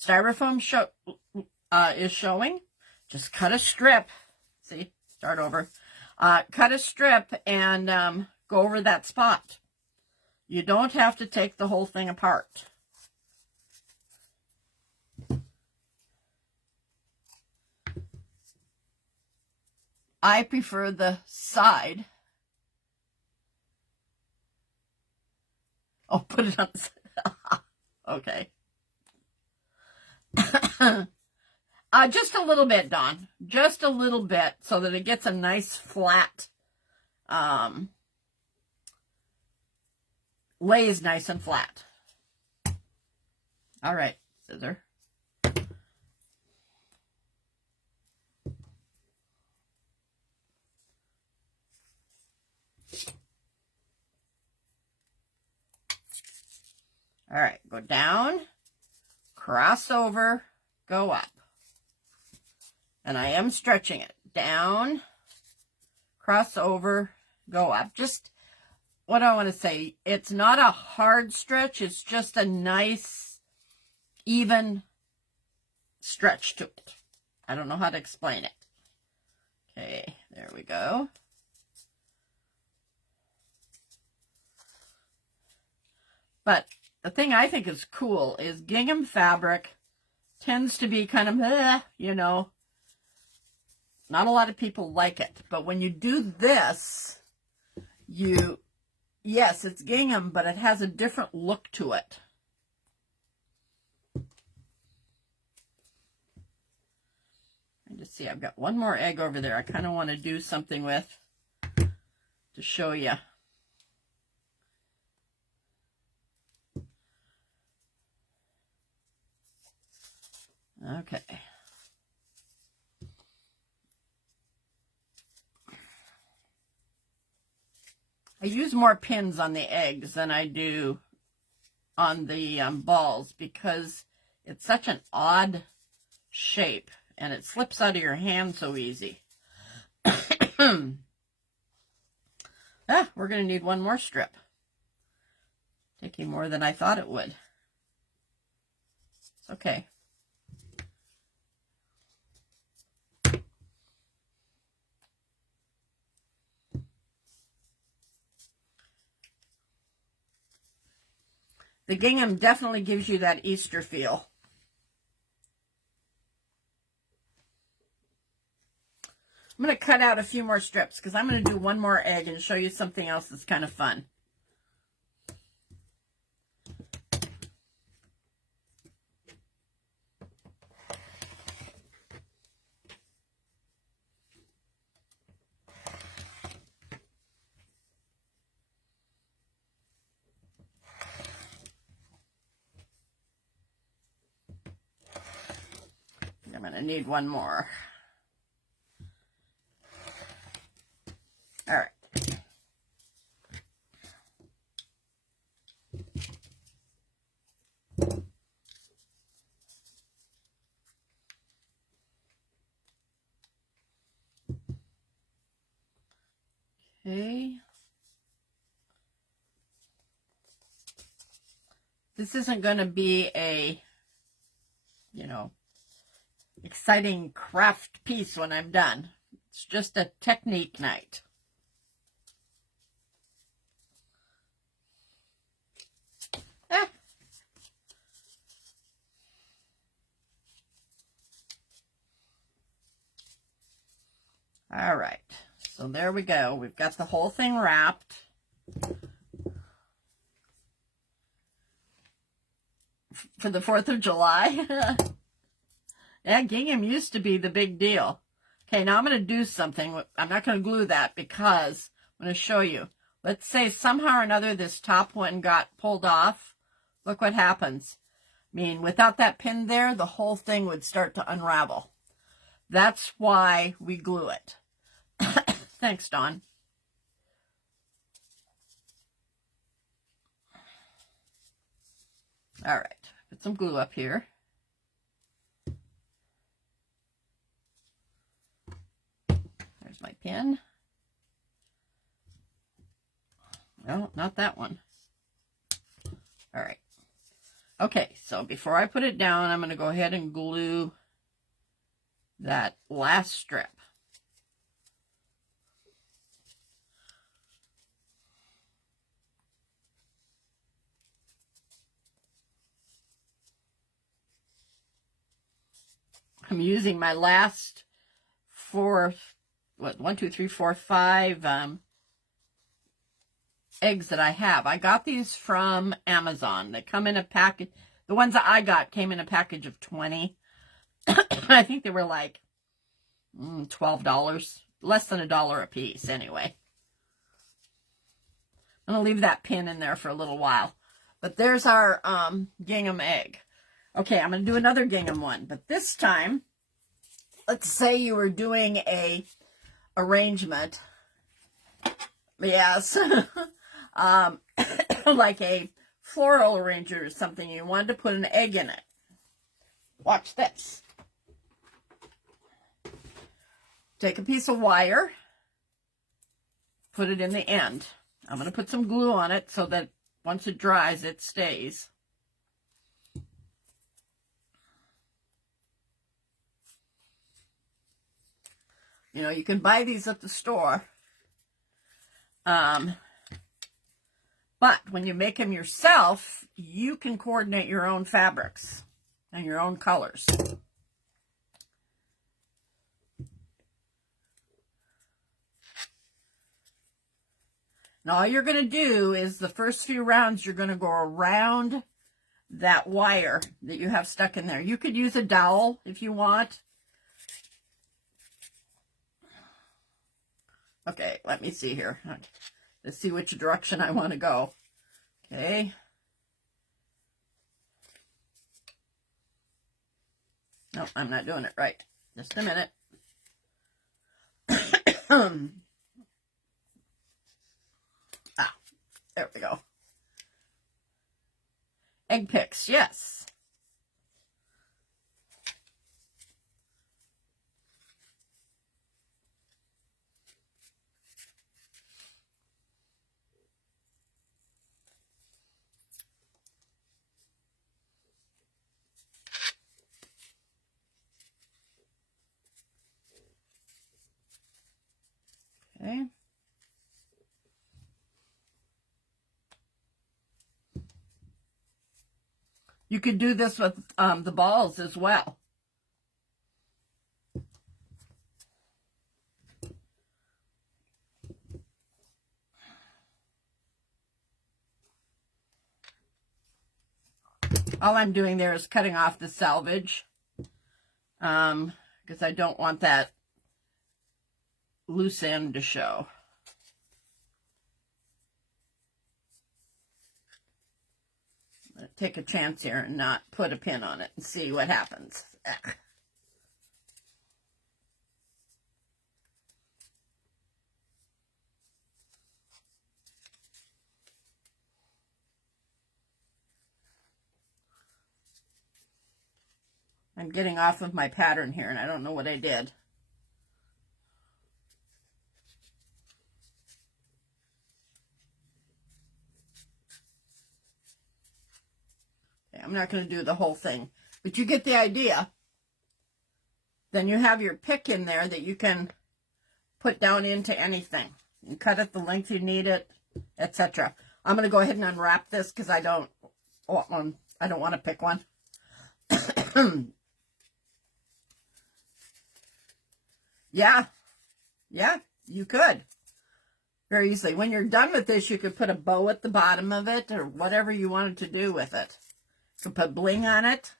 styrofoam is showing, just cut a strip. See, start over. Cut a strip and go over that spot. You don't have to take the whole thing apart. I prefer the side. Oh, put it on the side. Okay. Just a little bit, Dawn. Just a little bit so that it gets a nice flat, lays nice and flat. All right, scissor. All right, go down, cross over, go up. And I am stretching it. Down, cross over, go up. Just, what do I want to say? It's not a hard stretch. It's just a nice, even stretch to it. I don't know how to explain it. Okay, there we go. But the thing I think is cool is gingham fabric tends to be kind of, you know, not a lot of people like it. But when you do this, yes, it's gingham, but it has a different look to it. And just see, I've got one more egg over there I kind of want to do something with to show you. Okay. I use more pins on the eggs than I do on the balls because it's such an odd shape and it slips out of your hand so easy. We're going to need one more strip. Taking more than I thought it would. It's okay. The gingham definitely gives you that Easter feel. I'm going to cut out a few more strips because I'm going to do one more egg and show you something else that's kind of fun. I'm going to need one more. All right. Okay. This isn't going to be a, you know, exciting craft piece when I'm done. It's just a technique night. All right, so there we go. We've got the whole thing wrapped. For the 4th of July. Yeah, gingham used to be the big deal. Okay, now I'm going to do something. I'm not going to glue that because I'm going to show you. Let's say somehow or another this top one got pulled off. Look what happens. I mean, without that pin there, the whole thing would start to unravel. That's why we glue it. Thanks, Dawn. All right, put some glue up here. There's my pin. No, not that one. All right. Okay, so before I put it down, I'm going to go ahead and glue that last strip. I'm using my last 5 eggs that I have. I got these from Amazon. They come in a package. The ones that I got came in a package of 20. I think they were like $12, less than $1 a piece anyway. I'm going to leave that pin in there for a little while. But there's our gingham egg. Okay, I'm going to do another gingham one, but this time, let's say you were doing a arrangement. Yes. Like a floral arrangement or something. You wanted to put an egg in it. Watch this. Take a piece of wire, put it in the end. I'm going to put some glue on it so that once it dries, it stays. You know, you can buy these at the store. But when you make them yourself, you can coordinate your own fabrics and your own colors. And all you're going to do is the first few rounds, you're going to go around that wire that you have stuck in there. You could use a dowel if you want. Okay, let me see here. Let's see which direction I want to go. Okay. No, I'm not doing it right. Just a minute. There we go. Egg picks, yes. Okay. You could do this with the balls as well. All I'm doing there is cutting off the selvage because I don't want that loose end to show. I'm going to take a chance here and not put a pin on it and see what happens. I'm getting off of my pattern here and I don't know what I did. Okay, I'm not going to do the whole thing, but you get the idea. Then you have your pick in there that you can put down into anything. You cut it the length you need it, etc. I'm going to go ahead and unwrap this because I don't want to pick one. Yeah, you could very easily. When you're done with this, you could put a bow at the bottom of it or whatever you wanted to do with it. You could put bling on it,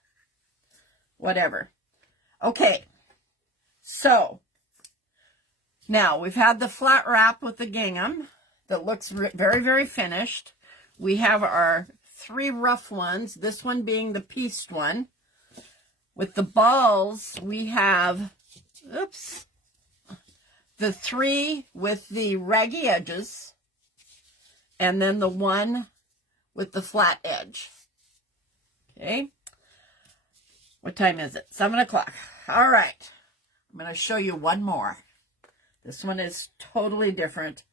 whatever. Okay, so now we've had the flat wrap with the gingham that looks very, very finished. We have our 3 rough ones, this one being the pieced one. With the balls, we have, oops, the 3 with the raggy edges, and then the 1 with the flat edge. Okay. What time is it? 7 o'clock. All right. I'm going to show you one more. This one is totally different,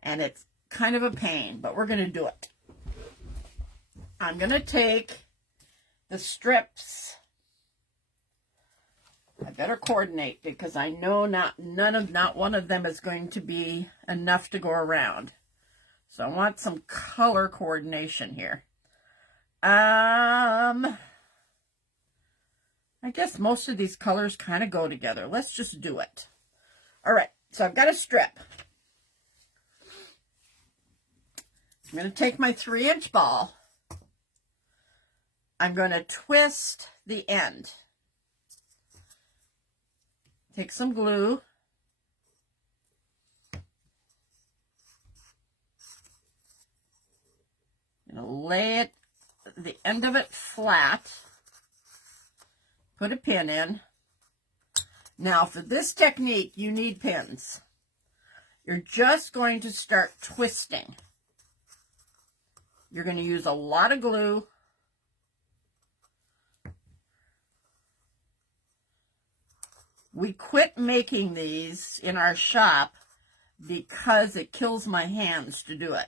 and it's kind of a pain, but we're going to do it. I'm going to take the strips. I better coordinate because I know not one of them is going to be enough to go around. So I want some color coordination here. I guess most of these colors kind of go together. Let's just do it. All right, so I've got a strip. I'm going to take my 3-inch ball. I'm going to twist the end. Take some glue. I'm going to lay it, the end of it flat. put a pin in. Now for this technique, you need pins. You're just going to start twisting. You're going to use a lot of glue. We quit making these in our shop because it kills my hands to do it.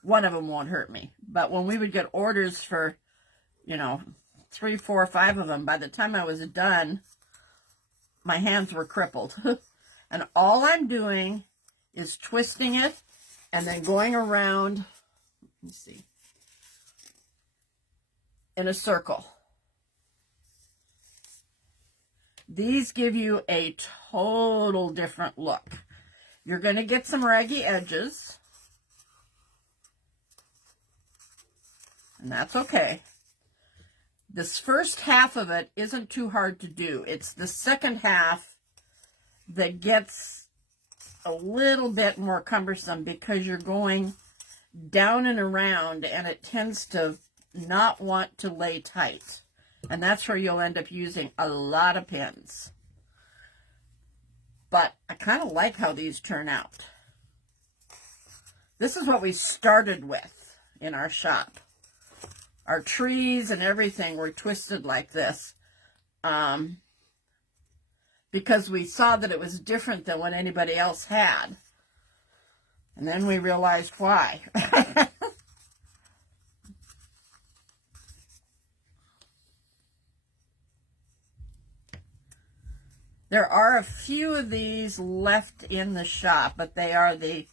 One of them won't hurt me. But when we would get orders for, you know, 3, 4, 5 of them, by the time I was done, my hands were crippled. And all I'm doing is twisting it and then going around, let me see, in a circle. These give you a total different look. You're going to get some raggy edges, and that's okay. This first half of it isn't too hard to do. It's the second half that gets a little bit more cumbersome because you're going down and around, and it tends to not want to lay tight. And that's where you'll end up using a lot of pins. But I kind of like how these turn out. This is what we started with in our shop. Our trees and everything were twisted like this. Because we saw that it was different than what anybody else had. And then we realized why. There are a few of these left in the shop, but they are the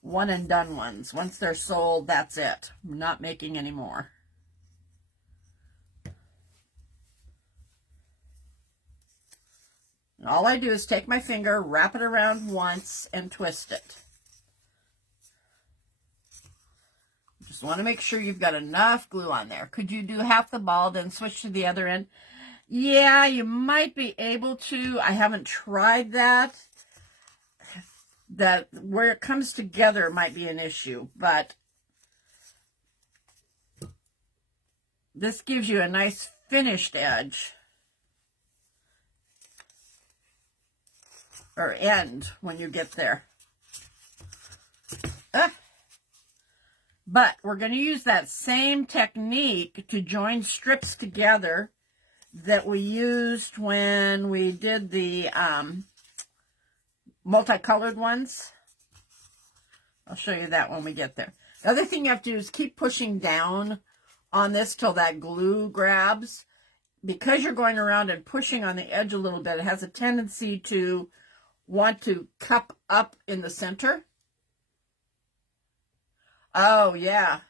one and done ones. Once they're sold, that's it. I'm not making any more. And all I do is take my finger, wrap it around once, and twist it. Just want to make sure you've got enough glue on there. Could you do half the ball, then switch to the other end? Yeah, you might be able to. I haven't tried that. That where it comes together might be an issue, but this gives you a nice finished edge or end when you get there. But we're going to use that same technique to join strips together that we used when we did the multicolored ones. I'll show you that when we get there. The other thing you have to do is keep pushing down on this till that glue grabs. Because you're going around and pushing on the edge a little bit, it has a tendency to want to cup up in the center. Oh, yeah.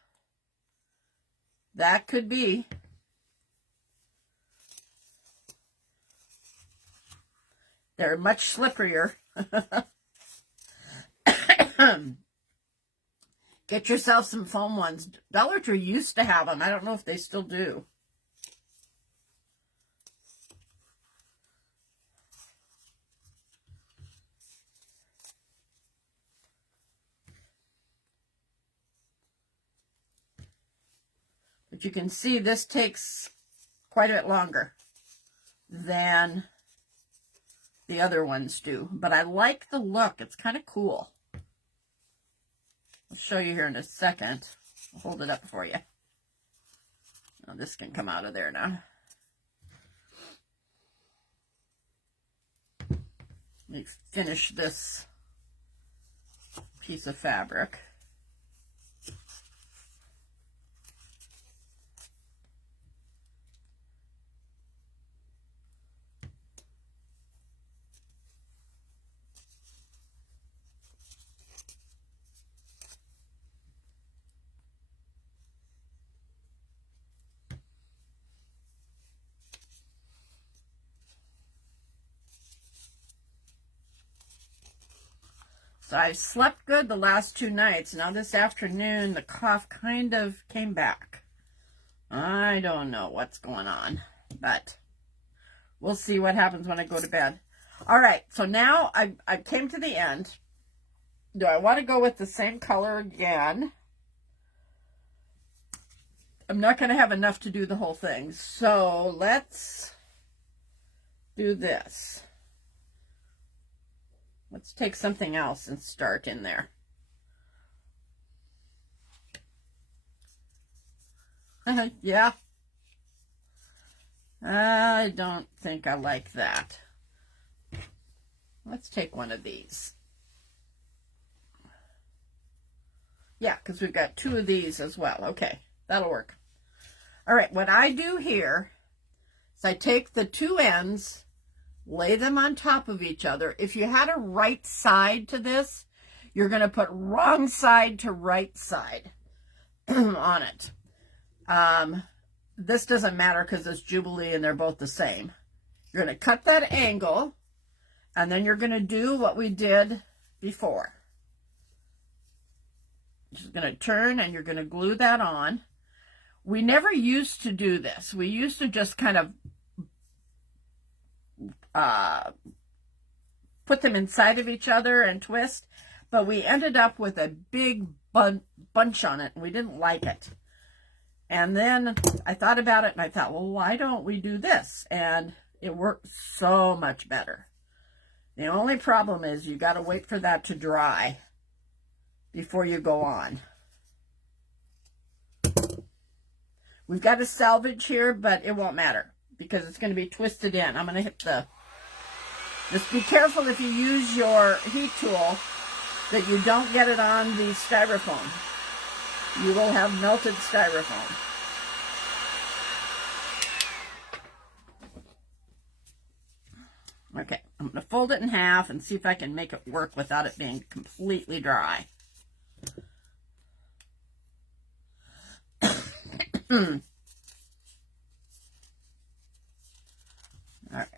That could be. They're much slipperier. Get yourself some foam ones. Dollar Tree used to have them. I don't know if they still do. But you can see this takes quite a bit longer than the other ones do. But I like the look. It's kind of cool. I'll show you here in a second. I'll hold it up for you. Now this can come out of there now. Let me finish this piece of fabric. So I slept good the last 2 nights. Now this afternoon, the cough kind of came back. I don't know what's going on, but we'll see what happens when I go to bed. All right, so now I came to the end. Do I want to go with the same color again? I'm not going to have enough to do the whole thing. So let's do this. Let's take something else and start in there. Yeah. I don't think I like that. Let's take one of these. Yeah, because we've got 2 of these as well. Okay, that'll work. All right, what I do here is I take the 2 ends, lay them on top of each other. If you had a right side to this, you're going to put wrong side to right side on it. This doesn't matter because it's Jubilee and they're both the same. You're going to cut that angle, and then you're going to do what we did before. Just going to turn, and you're going to glue that on. We never used to do this. We used to just kind of put them inside of each other and twist, but we ended up with a big bunch on it, and we didn't like it. And then I thought about it, and I thought, well, why don't we do this? And it worked so much better. The only problem is you got to wait for that to dry before you go on. We've got a salvage here, but it won't matter because it's going to be twisted in. I'm going to hit the... Just be careful if you use your heat tool that you don't get it on the styrofoam. You will have melted styrofoam. Okay, I'm going to fold it in half and see if I can make it work without it being completely dry. All right.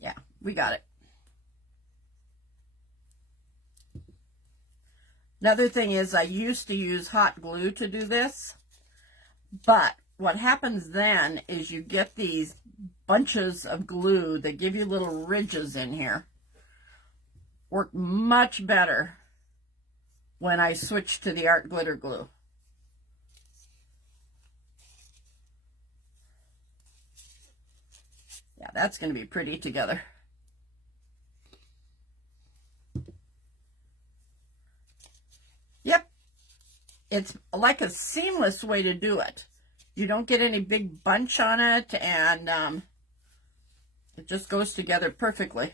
Yeah, we got it. Another thing is I used to use hot glue to do this, but what happens then is you get these bunches of glue that give you little ridges in here. Work much better when I switch to the art glitter glue. Yeah, that's going to be pretty together. Yep, it's like a seamless way to do it. You don't get any big bunch on it, and it just goes together perfectly.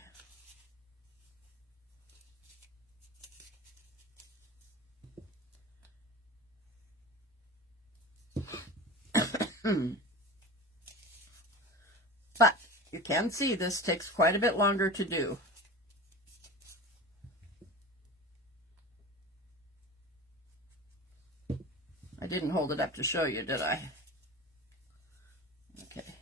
But you can see this takes quite a bit longer to do. I didn't hold it up to show you, did I? Okay.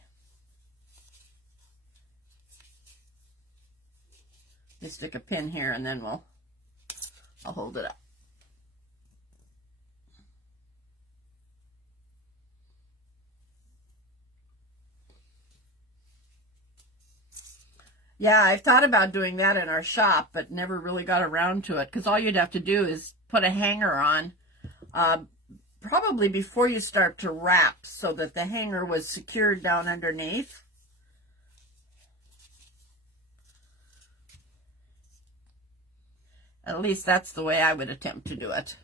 You stick a pin here and then I'll hold it up. Yeah, I've thought about doing that in our shop, but never really got around to it, because all you'd have to do is put a hanger on, probably before you start to wrap, so that the hanger was secured down underneath. At least that's the way I would attempt to do it.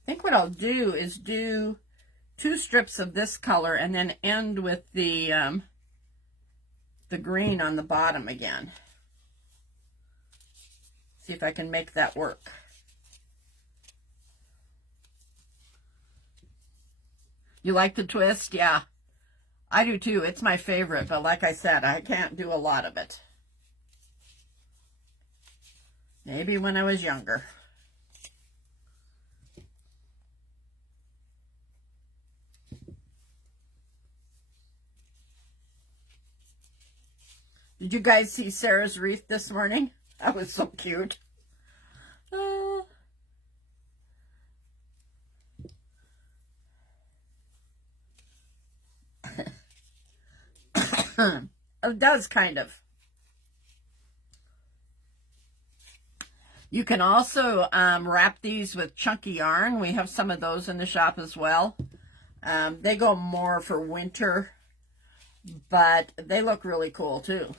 I think what I'll do is do 2 strips of this color and then end with the green on the bottom again. See if I can make that work. You like the twist? Yeah, I do too. It's my favorite, but like I said, I can't do a lot of it. Maybe when I was younger. Did you guys see Sarah's wreath this morning? That was so cute. It does kind of. You can also wrap these with chunky yarn. We have some of those in the shop as well. They go more for winter, but they look really cool too.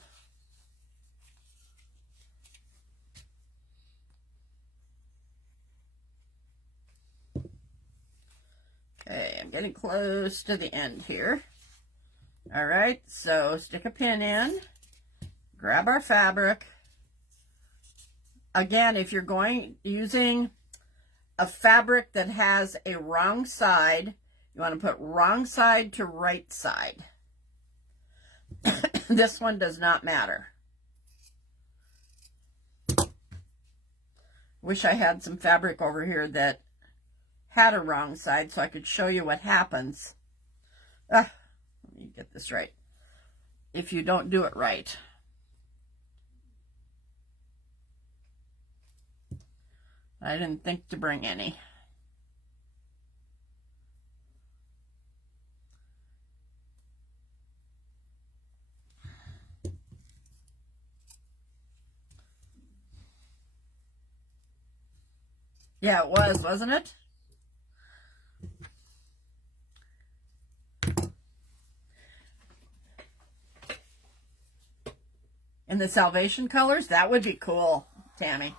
Okay, I'm getting close to the end here. All right, so stick a pin in, grab our fabric. Again, if you're using a fabric that has a wrong side, you want to put wrong side to right side. This one does not matter. Wish I had some fabric over here that had a wrong side so I could show you what happens. Let me get this right. If you don't do it right. I didn't think to bring any. Yeah, it was, wasn't it? In the Salvation colors? That would be cool, Tammy.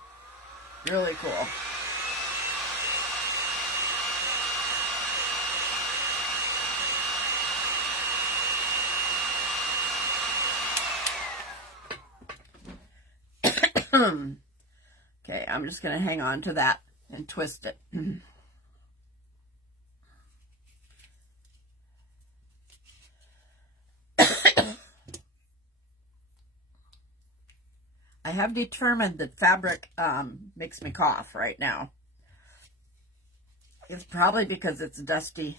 Really cool. Okay, I'm just going to hang on to that and twist it. I have determined that fabric makes me cough right now. It's probably because it's dusty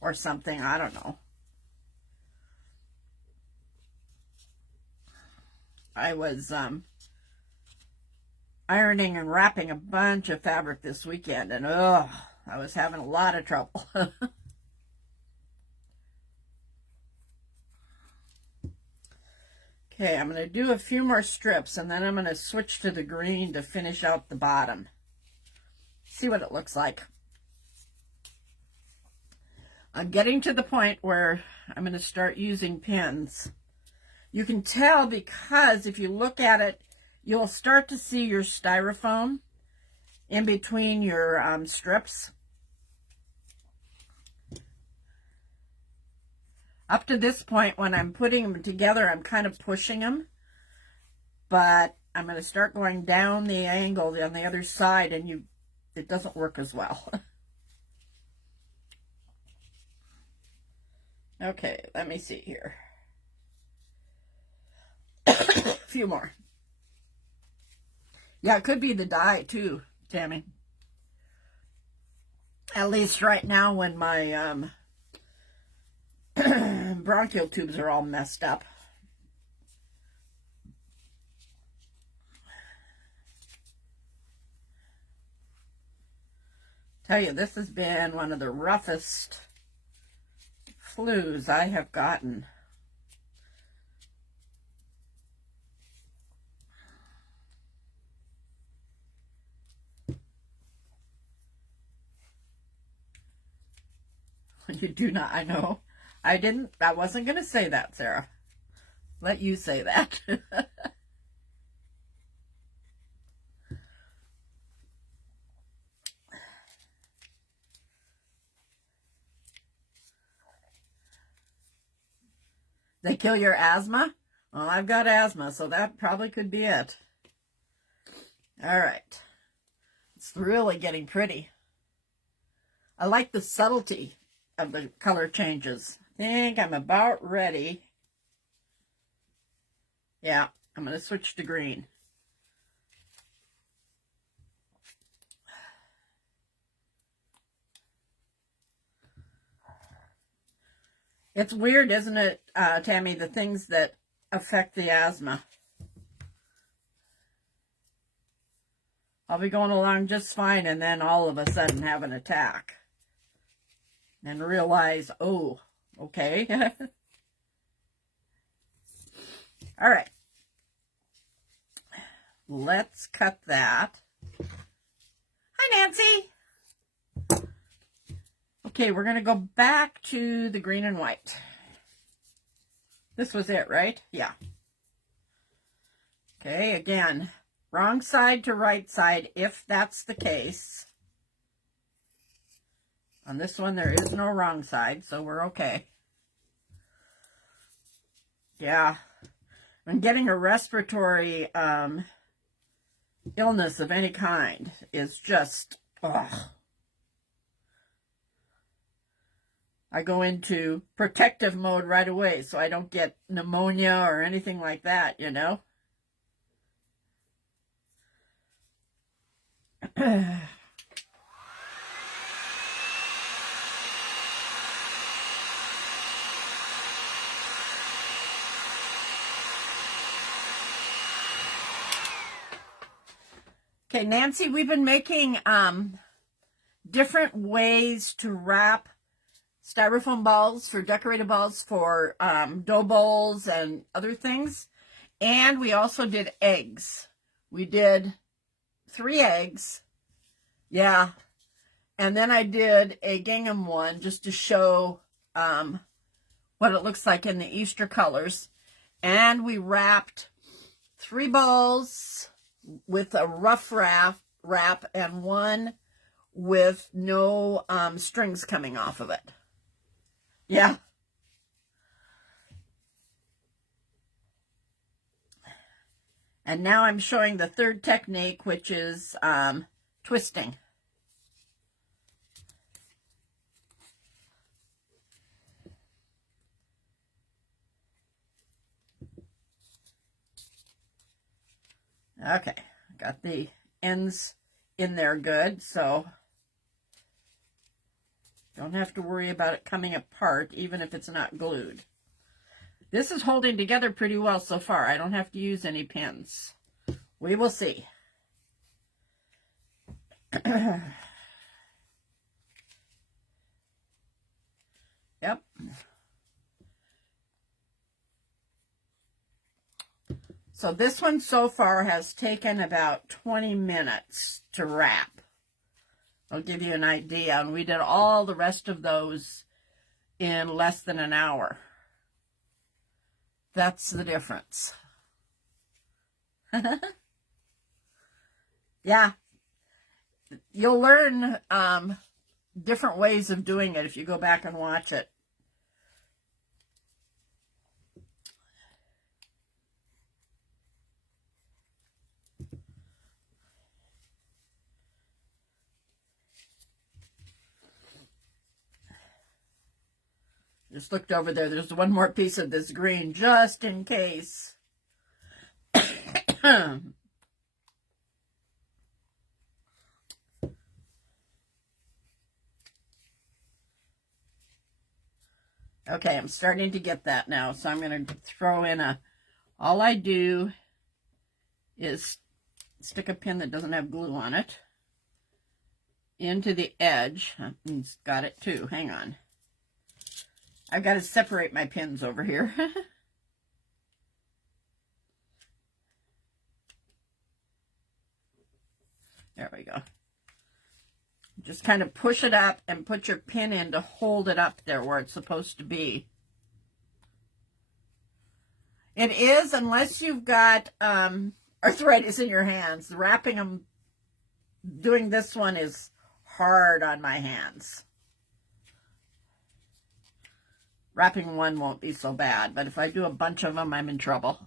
or something. I don't know. I was ironing and wrapping a bunch of fabric this weekend, and I was having a lot of trouble. Okay, I'm going to do a few more strips, and then I'm going to switch to the green to finish out the bottom. See what it looks like. I'm getting to the point where I'm going to start using pins. You can tell because if you look at it, you'll start to see your styrofoam in between your strips. Up to this point, when I'm putting them together, I'm kind of pushing them, but I'm going to start going down the angle on the other side, and it doesn't work as well. Okay, let me see here. A few more. Yeah, it could be the dye too, Tammy. At least right now when my bronchial tubes are all messed up. Tell you, this has been one of the roughest flus I have gotten. You do not, I know. I wasn't going to say that, Sarah. Let you say that. They kill your asthma? Well, I've got asthma, so that probably could be it. All right. It's really getting pretty. I like the subtlety of the color changes. I think I'm about ready. Yeah, I'm going to switch to green. It's weird, isn't it, Tammy, the things that affect the asthma. I'll be going along just fine, and then all of a sudden have an attack. And realize, oh, okay. All right. Let's cut that. Hi, Nancy. Okay, we're going to go back to the green and white. This was it, right? Yeah. Okay, again, wrong side to right side, if that's the case. On this one, there is no wrong side, so we're okay. Yeah. And getting a respiratory illness of any kind is just, ugh. I go into protective mode right away so I don't get pneumonia or anything like that, you know? Okay, Nancy, we've been making different ways to wrap styrofoam balls for decorated balls for dough bowls and other things. And we also did eggs. We did 3 eggs. Yeah. And then I did a gingham one just to show what it looks like in the Easter colors. And we wrapped 3 balls with a rough wrap and one with no strings coming off of it. Yeah. And now I'm showing the third technique, which is twisting. Okay, got the ends in there good, so don't have to worry about it coming apart, even if it's not glued. This is holding together pretty well so far. I don't have to use any pins. We will see. Yep. So this one so far has taken about 20 minutes to wrap. I'll give you an idea. And we did all the rest of those in less than an hour. That's the difference. Yeah. You'll learn different ways of doing it if you go back and watch it. Just looked over there. There's one more piece of this green, just in case. Okay, I'm starting to get that now. So I'm going to throw in all I do is stick a pin that doesn't have glue on it into the edge. It's got it too. Hang on. I've got to separate my pins over here. There we go. Just kind of push it up and put your pin in to hold it up there where it's supposed to be. It is, unless you've got arthritis in your hands. Wrapping them, doing this one is hard on my hands. Wrapping one won't be so bad, but if I do a bunch of them, I'm in trouble.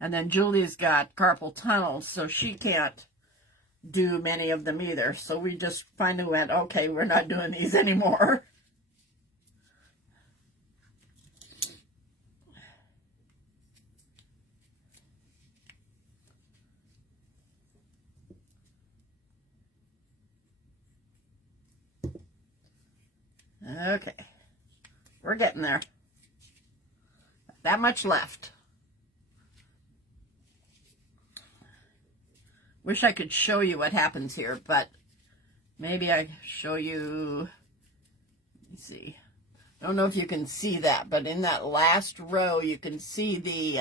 And then Julie's got carpal tunnel, so she can't do many of them either. So we just finally went, okay, we're not doing these anymore. Okay. We're getting there. That much left. Wish I could show you what happens here, but maybe I show you, let me see. I don't know if you can see that, but in that last row, you can see the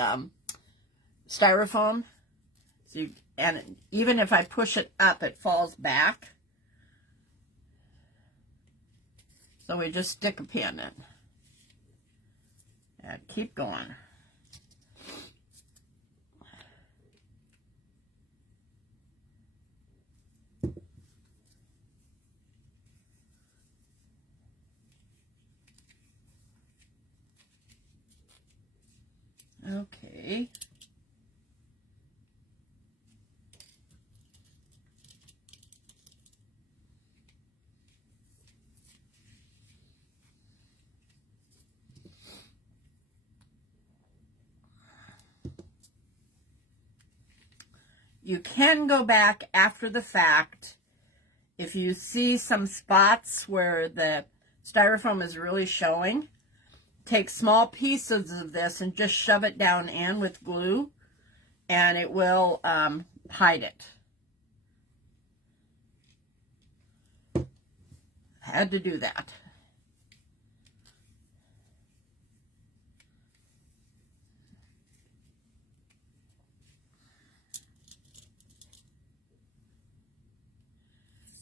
styrofoam. So and even if I push it up, it falls back. So we just stick a pin in. And keep going. Okay. You can go back after the fact if you see some spots where the styrofoam is really showing. Take small pieces of this and just shove it down in with glue, and it will hide it. Had to do that.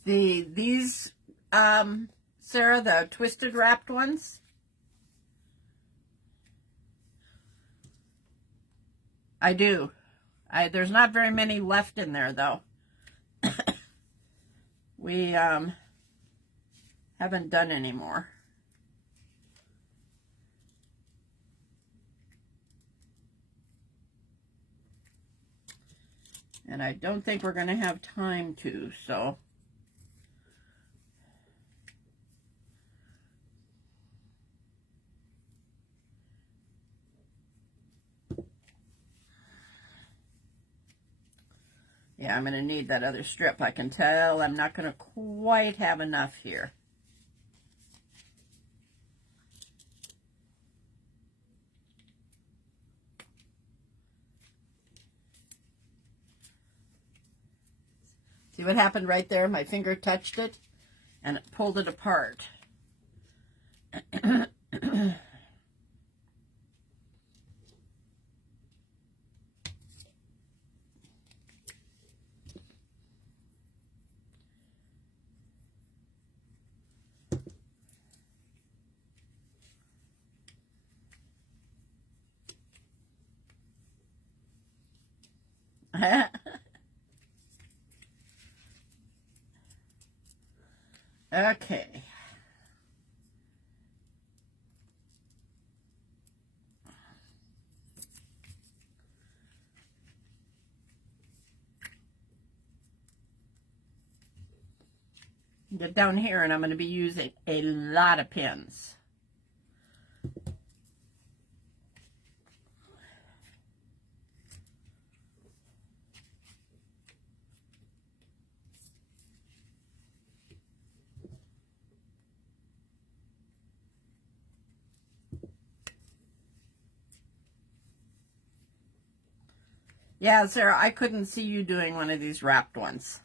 These Sarah, the twisted wrapped ones, I do. There's not very many left in there though. We haven't done any more. And I don't think we're going to have time to, so. Yeah, I'm going to need that other strip. I can tell I'm not going to quite have enough here. See what happened right there? My finger touched it and it pulled it apart. Okay. Get down here and I'm going to be using a lot of pins. Yeah, Sarah, I couldn't see you doing one of these wrapped ones.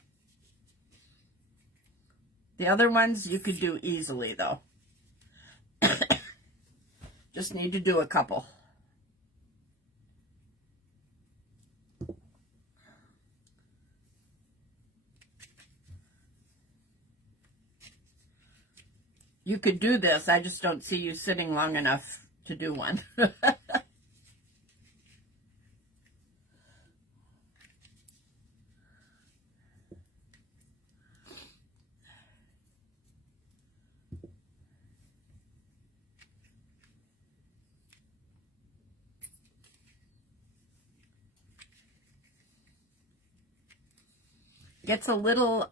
The other ones you could do easily, though. Just need to do a couple. You could do this. I just don't see you sitting long enough to do one. Gets a little,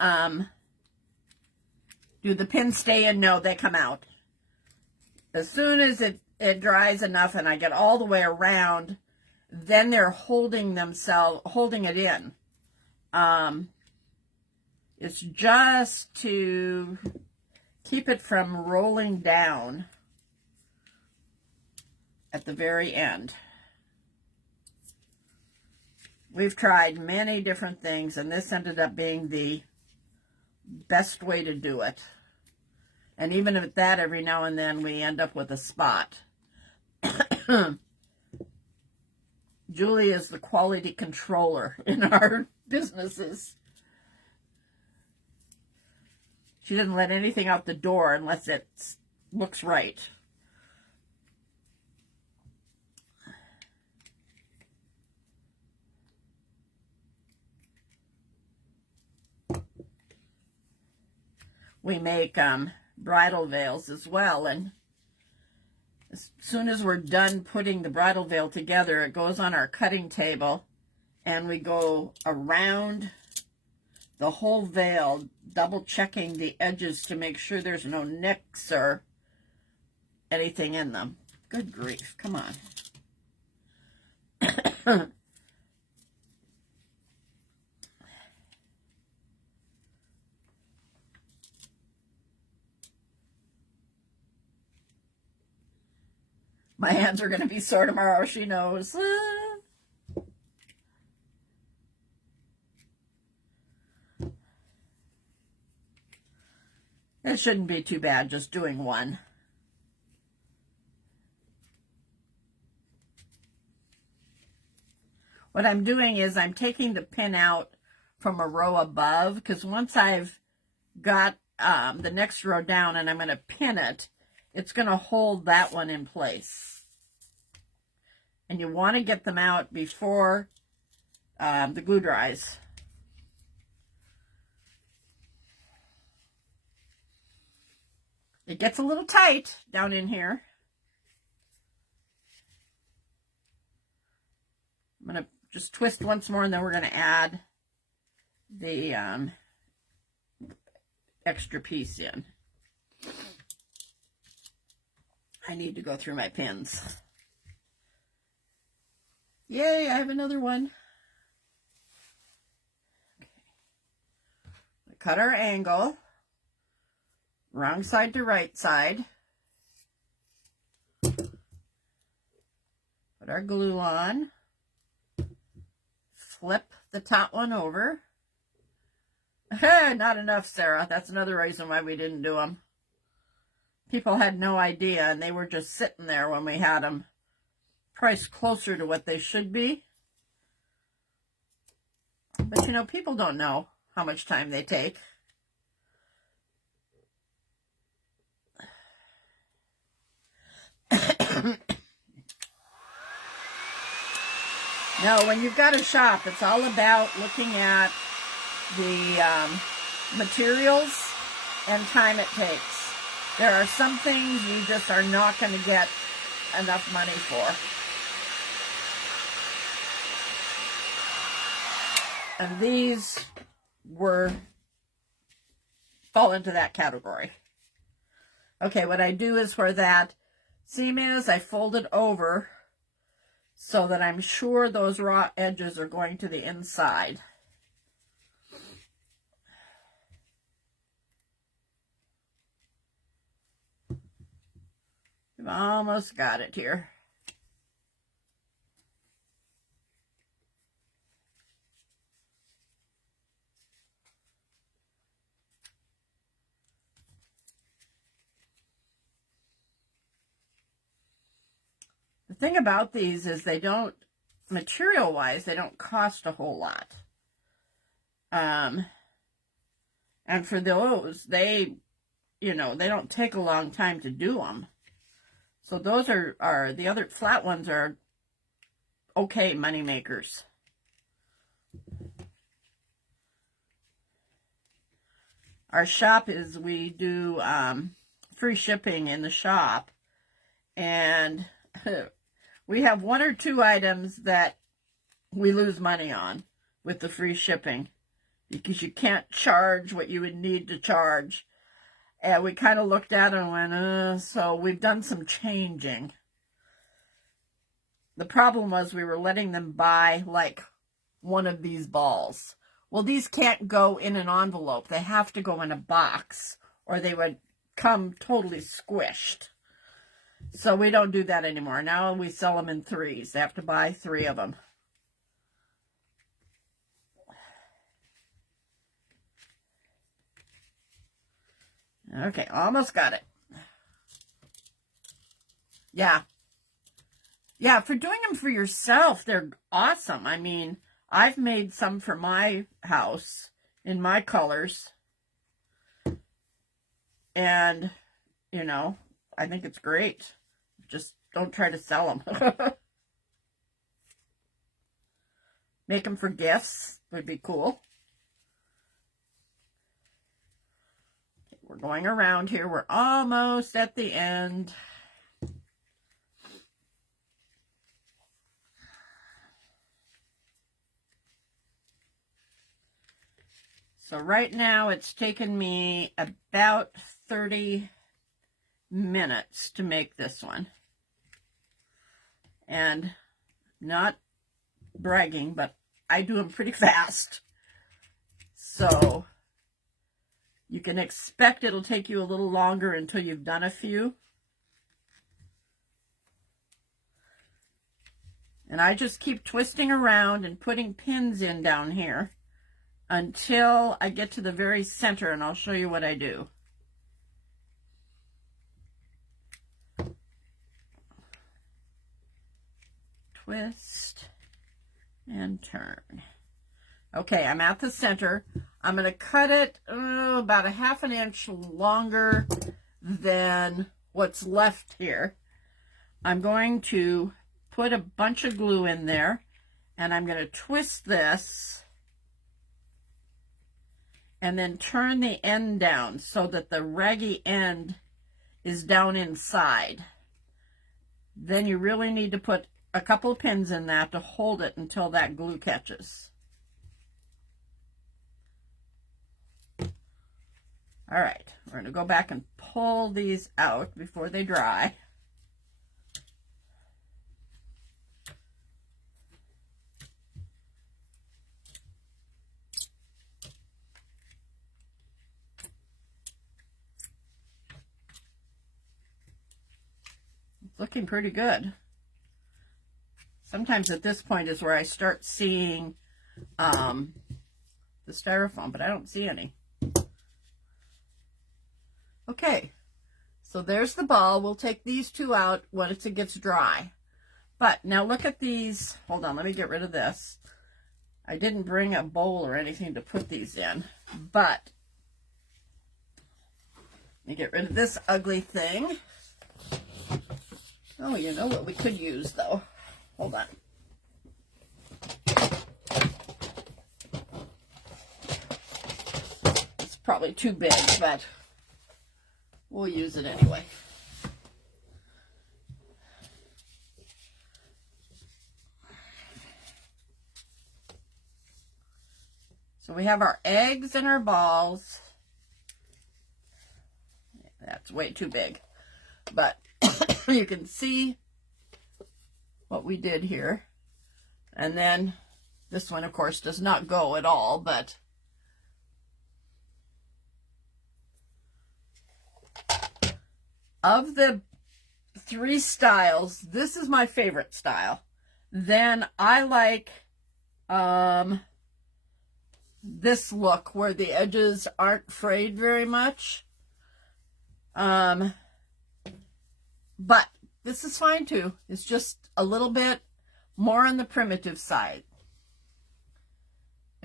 do the pins stay in? No, they come out. As soon as it dries enough and I get all the way around, then they're holding it in. It's just to keep it from rolling down at the very end. We've tried many different things, and this ended up being the best way to do it. And even at that, every now and then we end up with a spot. Julie is the quality controller in our businesses. She doesn't let anything out the door unless it looks right. We make bridal veils as well, and as soon as we're done putting the bridal veil together, it goes on our cutting table, and we go around the whole veil, double checking the edges to make sure there's no nicks or anything in them. Good grief, come on. My hands are going to be sore tomorrow, she knows. It shouldn't be too bad just doing one. What I'm doing is I'm taking the pin out from a row above, because once I've got the next row down and I'm going to pin it, it's going to hold that one in place. And you want to get them out before the glue dries. It gets a little tight down in here. I'm going to just twist once more, and then we're going to add the extra piece in. I need to go through my pins. Yay, I have another one. Okay. Cut our angle. Wrong side to right side. Put our glue on. Flip the top one over. Not enough, Sarah. That's another reason why we didn't do them. People had no idea, and they were just sitting there when we had them priced closer to what they should be. But, you know, people don't know how much time they take. No, when you've got a shop, it's all about looking at the materials and time it takes. There are some things you just are not going to get enough money for. And these fall into that category. Okay, what I do is where that seam is, I fold it over so that I'm sure those raw edges are going to the inside. We've almost got it here. The thing about these is they don't, material-wise, they don't cost a whole lot. And for those, they don't take a long time to do them. So those are the other flat ones are okay money makers. Our shop is, we do free shipping in the shop, and we have one or two items that we lose money on with the free shipping because you can't charge what you would need to charge. And we kind of looked at it and went, so we've done some changing. The problem was we were letting them buy like one of these balls. Well, these can't go in an envelope. They have to go in a box or they would come totally squished. So we don't do that anymore. Now we sell them in threes. They have to buy 3 of them. Okay, almost got it. Yeah. Yeah, for doing them for yourself, they're awesome. I mean, I've made some for my house in my colors. And, you know, I think it's great. Just don't try to sell them. Make them for gifts would be cool. Okay, we're going around here. We're almost at the end. So right now it's taken me about 30 minutes to make this one. And not bragging, but I do them pretty fast. So you can expect it'll take you a little longer until you've done a few. And I just keep twisting around and putting pins in down here until I get to the very center, and I'll show you what I do. Twist and turn. Okay, I'm at the center. I'm going to cut it about a ½ an inch longer than what's left here. I'm going to put a bunch of glue in there, and I'm going to twist this and then turn the end down so that the raggy end is down inside. Then you really need to put a couple of pins in that to hold it until that glue catches. All right, we're going to go back and pull these out before they dry. Looking pretty good. Sometimes at this point is where I start seeing the styrofoam, but I don't see any. Okay, so there's the ball. We'll take these two out once it gets dry. But now look at these. Hold on, let me get rid of this. I didn't bring a bowl or anything to put these in, but let me get rid of this ugly thing. Oh, you know what we could use, though? Hold on. It's probably too big, but we'll use it anyway. So we have our eggs and our balls. That's way too big, but you can see what we did here. And then this one, of course, does not go at all, but of the three styles, this is my favorite style. Then I like this look where the edges aren't frayed very much. But this is fine too. It's just a little bit more on the primitive side.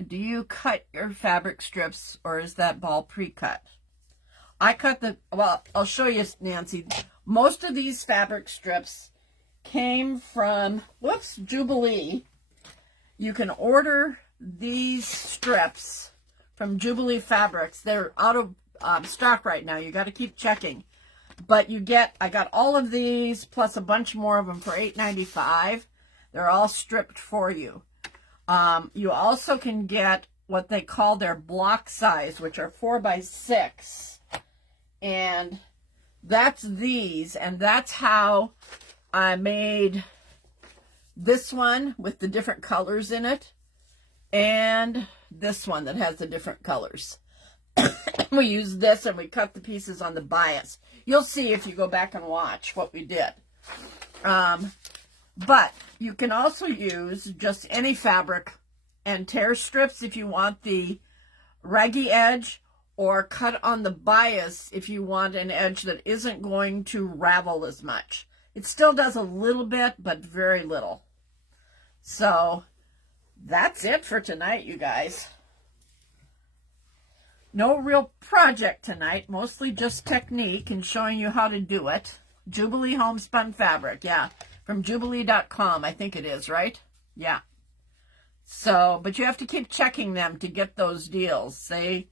Do you cut your fabric strips, or is that ball pre-cut? I cut well, I'll show you, Nancy. Most of these fabric strips came from, Jubilee. You can order these strips from Jubilee Fabrics. They're out of stock right now. You got to keep checking. But I got all of these plus a bunch more of them for $8.95. They're all stripped for you. You also can get what they call their block size, which are 4x6. And that's these. And that's how I made this one with the different colors in it. And this one that has the different colors. We used this and we cut the pieces on the bias. You'll see if you go back and watch what we did. But you can also use just any fabric and tear strips if you want the raggy edge, or cut on the bias if you want an edge that isn't going to ravel as much. It still does a little bit, but very little. So that's it for tonight, you guys. No real project tonight, mostly just technique and showing you how to do it. Jubilee Homespun Fabric, yeah, from Jubilee.com, I think it is, right? Yeah. So, but you have to keep checking them to get those deals. They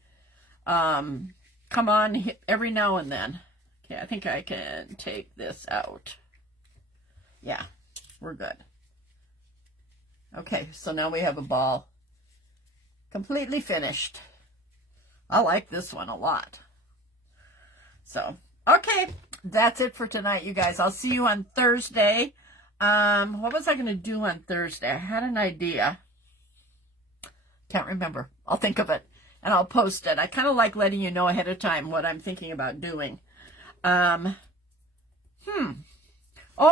come on every now and then. Okay, I think I can take this out. Yeah, we're good. Okay, so now we have a ball completely finished. I like this one a lot. So, okay, that's it for tonight, you guys. I'll see you on Thursday. What was I going to do on Thursday? I had an idea. Can't remember. I'll think of it, and I'll post it. I kind of like letting you know ahead of time what I'm thinking about doing. Oh,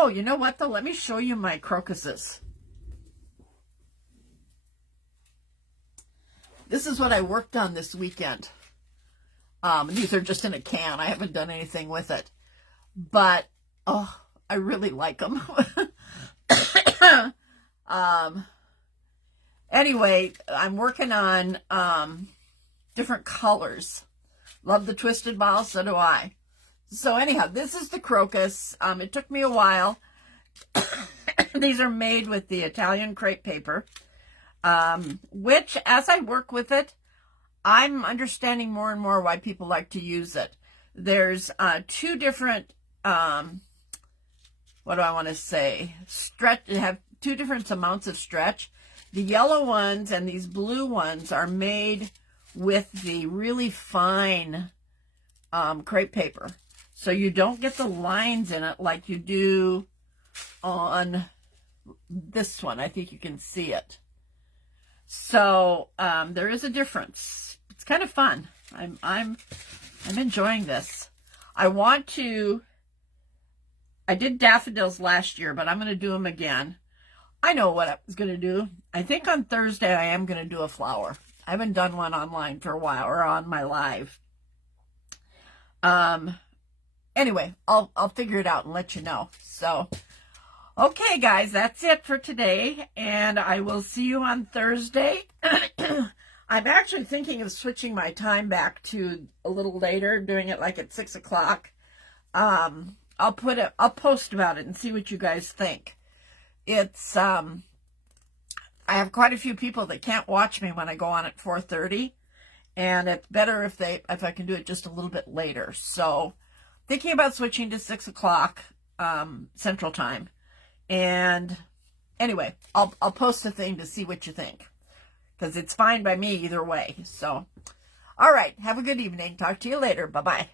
you know what, though? Let me show you my crocuses. This is what I worked on this weekend. These are just in a can. I haven't done anything with it. But, oh, I really like them. Anyway, I'm working on different colors. Love the twisted ball, so do I. So anyhow, this is the crocus. It took me a while. These are made with the Italian crepe paper. Which, as I work with it, I'm understanding more and more why people like to use it. There's two different, what do I want to say? Have two different amounts of stretch. The yellow ones and these blue ones are made with the really fine crepe paper. So you don't get the lines in it like you do on this one. I think you can see it. So there is a difference. It's kind of fun. I'm enjoying this. I did daffodils last year, but I'm going to do them again. I know what I was going to do. I think on Thursday I am going to do a flower. I haven't done one online for a while, or on my live. Anyway, I'll figure it out and let you know. So, okay, guys, that's it for today, and I will see you on Thursday. I'm actually thinking of switching my time back to a little later, doing it like at 6 o'clock. I'll post about it and see what you guys think. It's I have quite a few people that can't watch me when I go on at 4:30, and it's better if I can do it just a little bit later. So, thinking about switching to 6 o'clock Central Time. And anyway, I'll post a thing to see what you think, because it's fine by me either way. So, all right, have a good evening. Talk to you later. Bye-bye.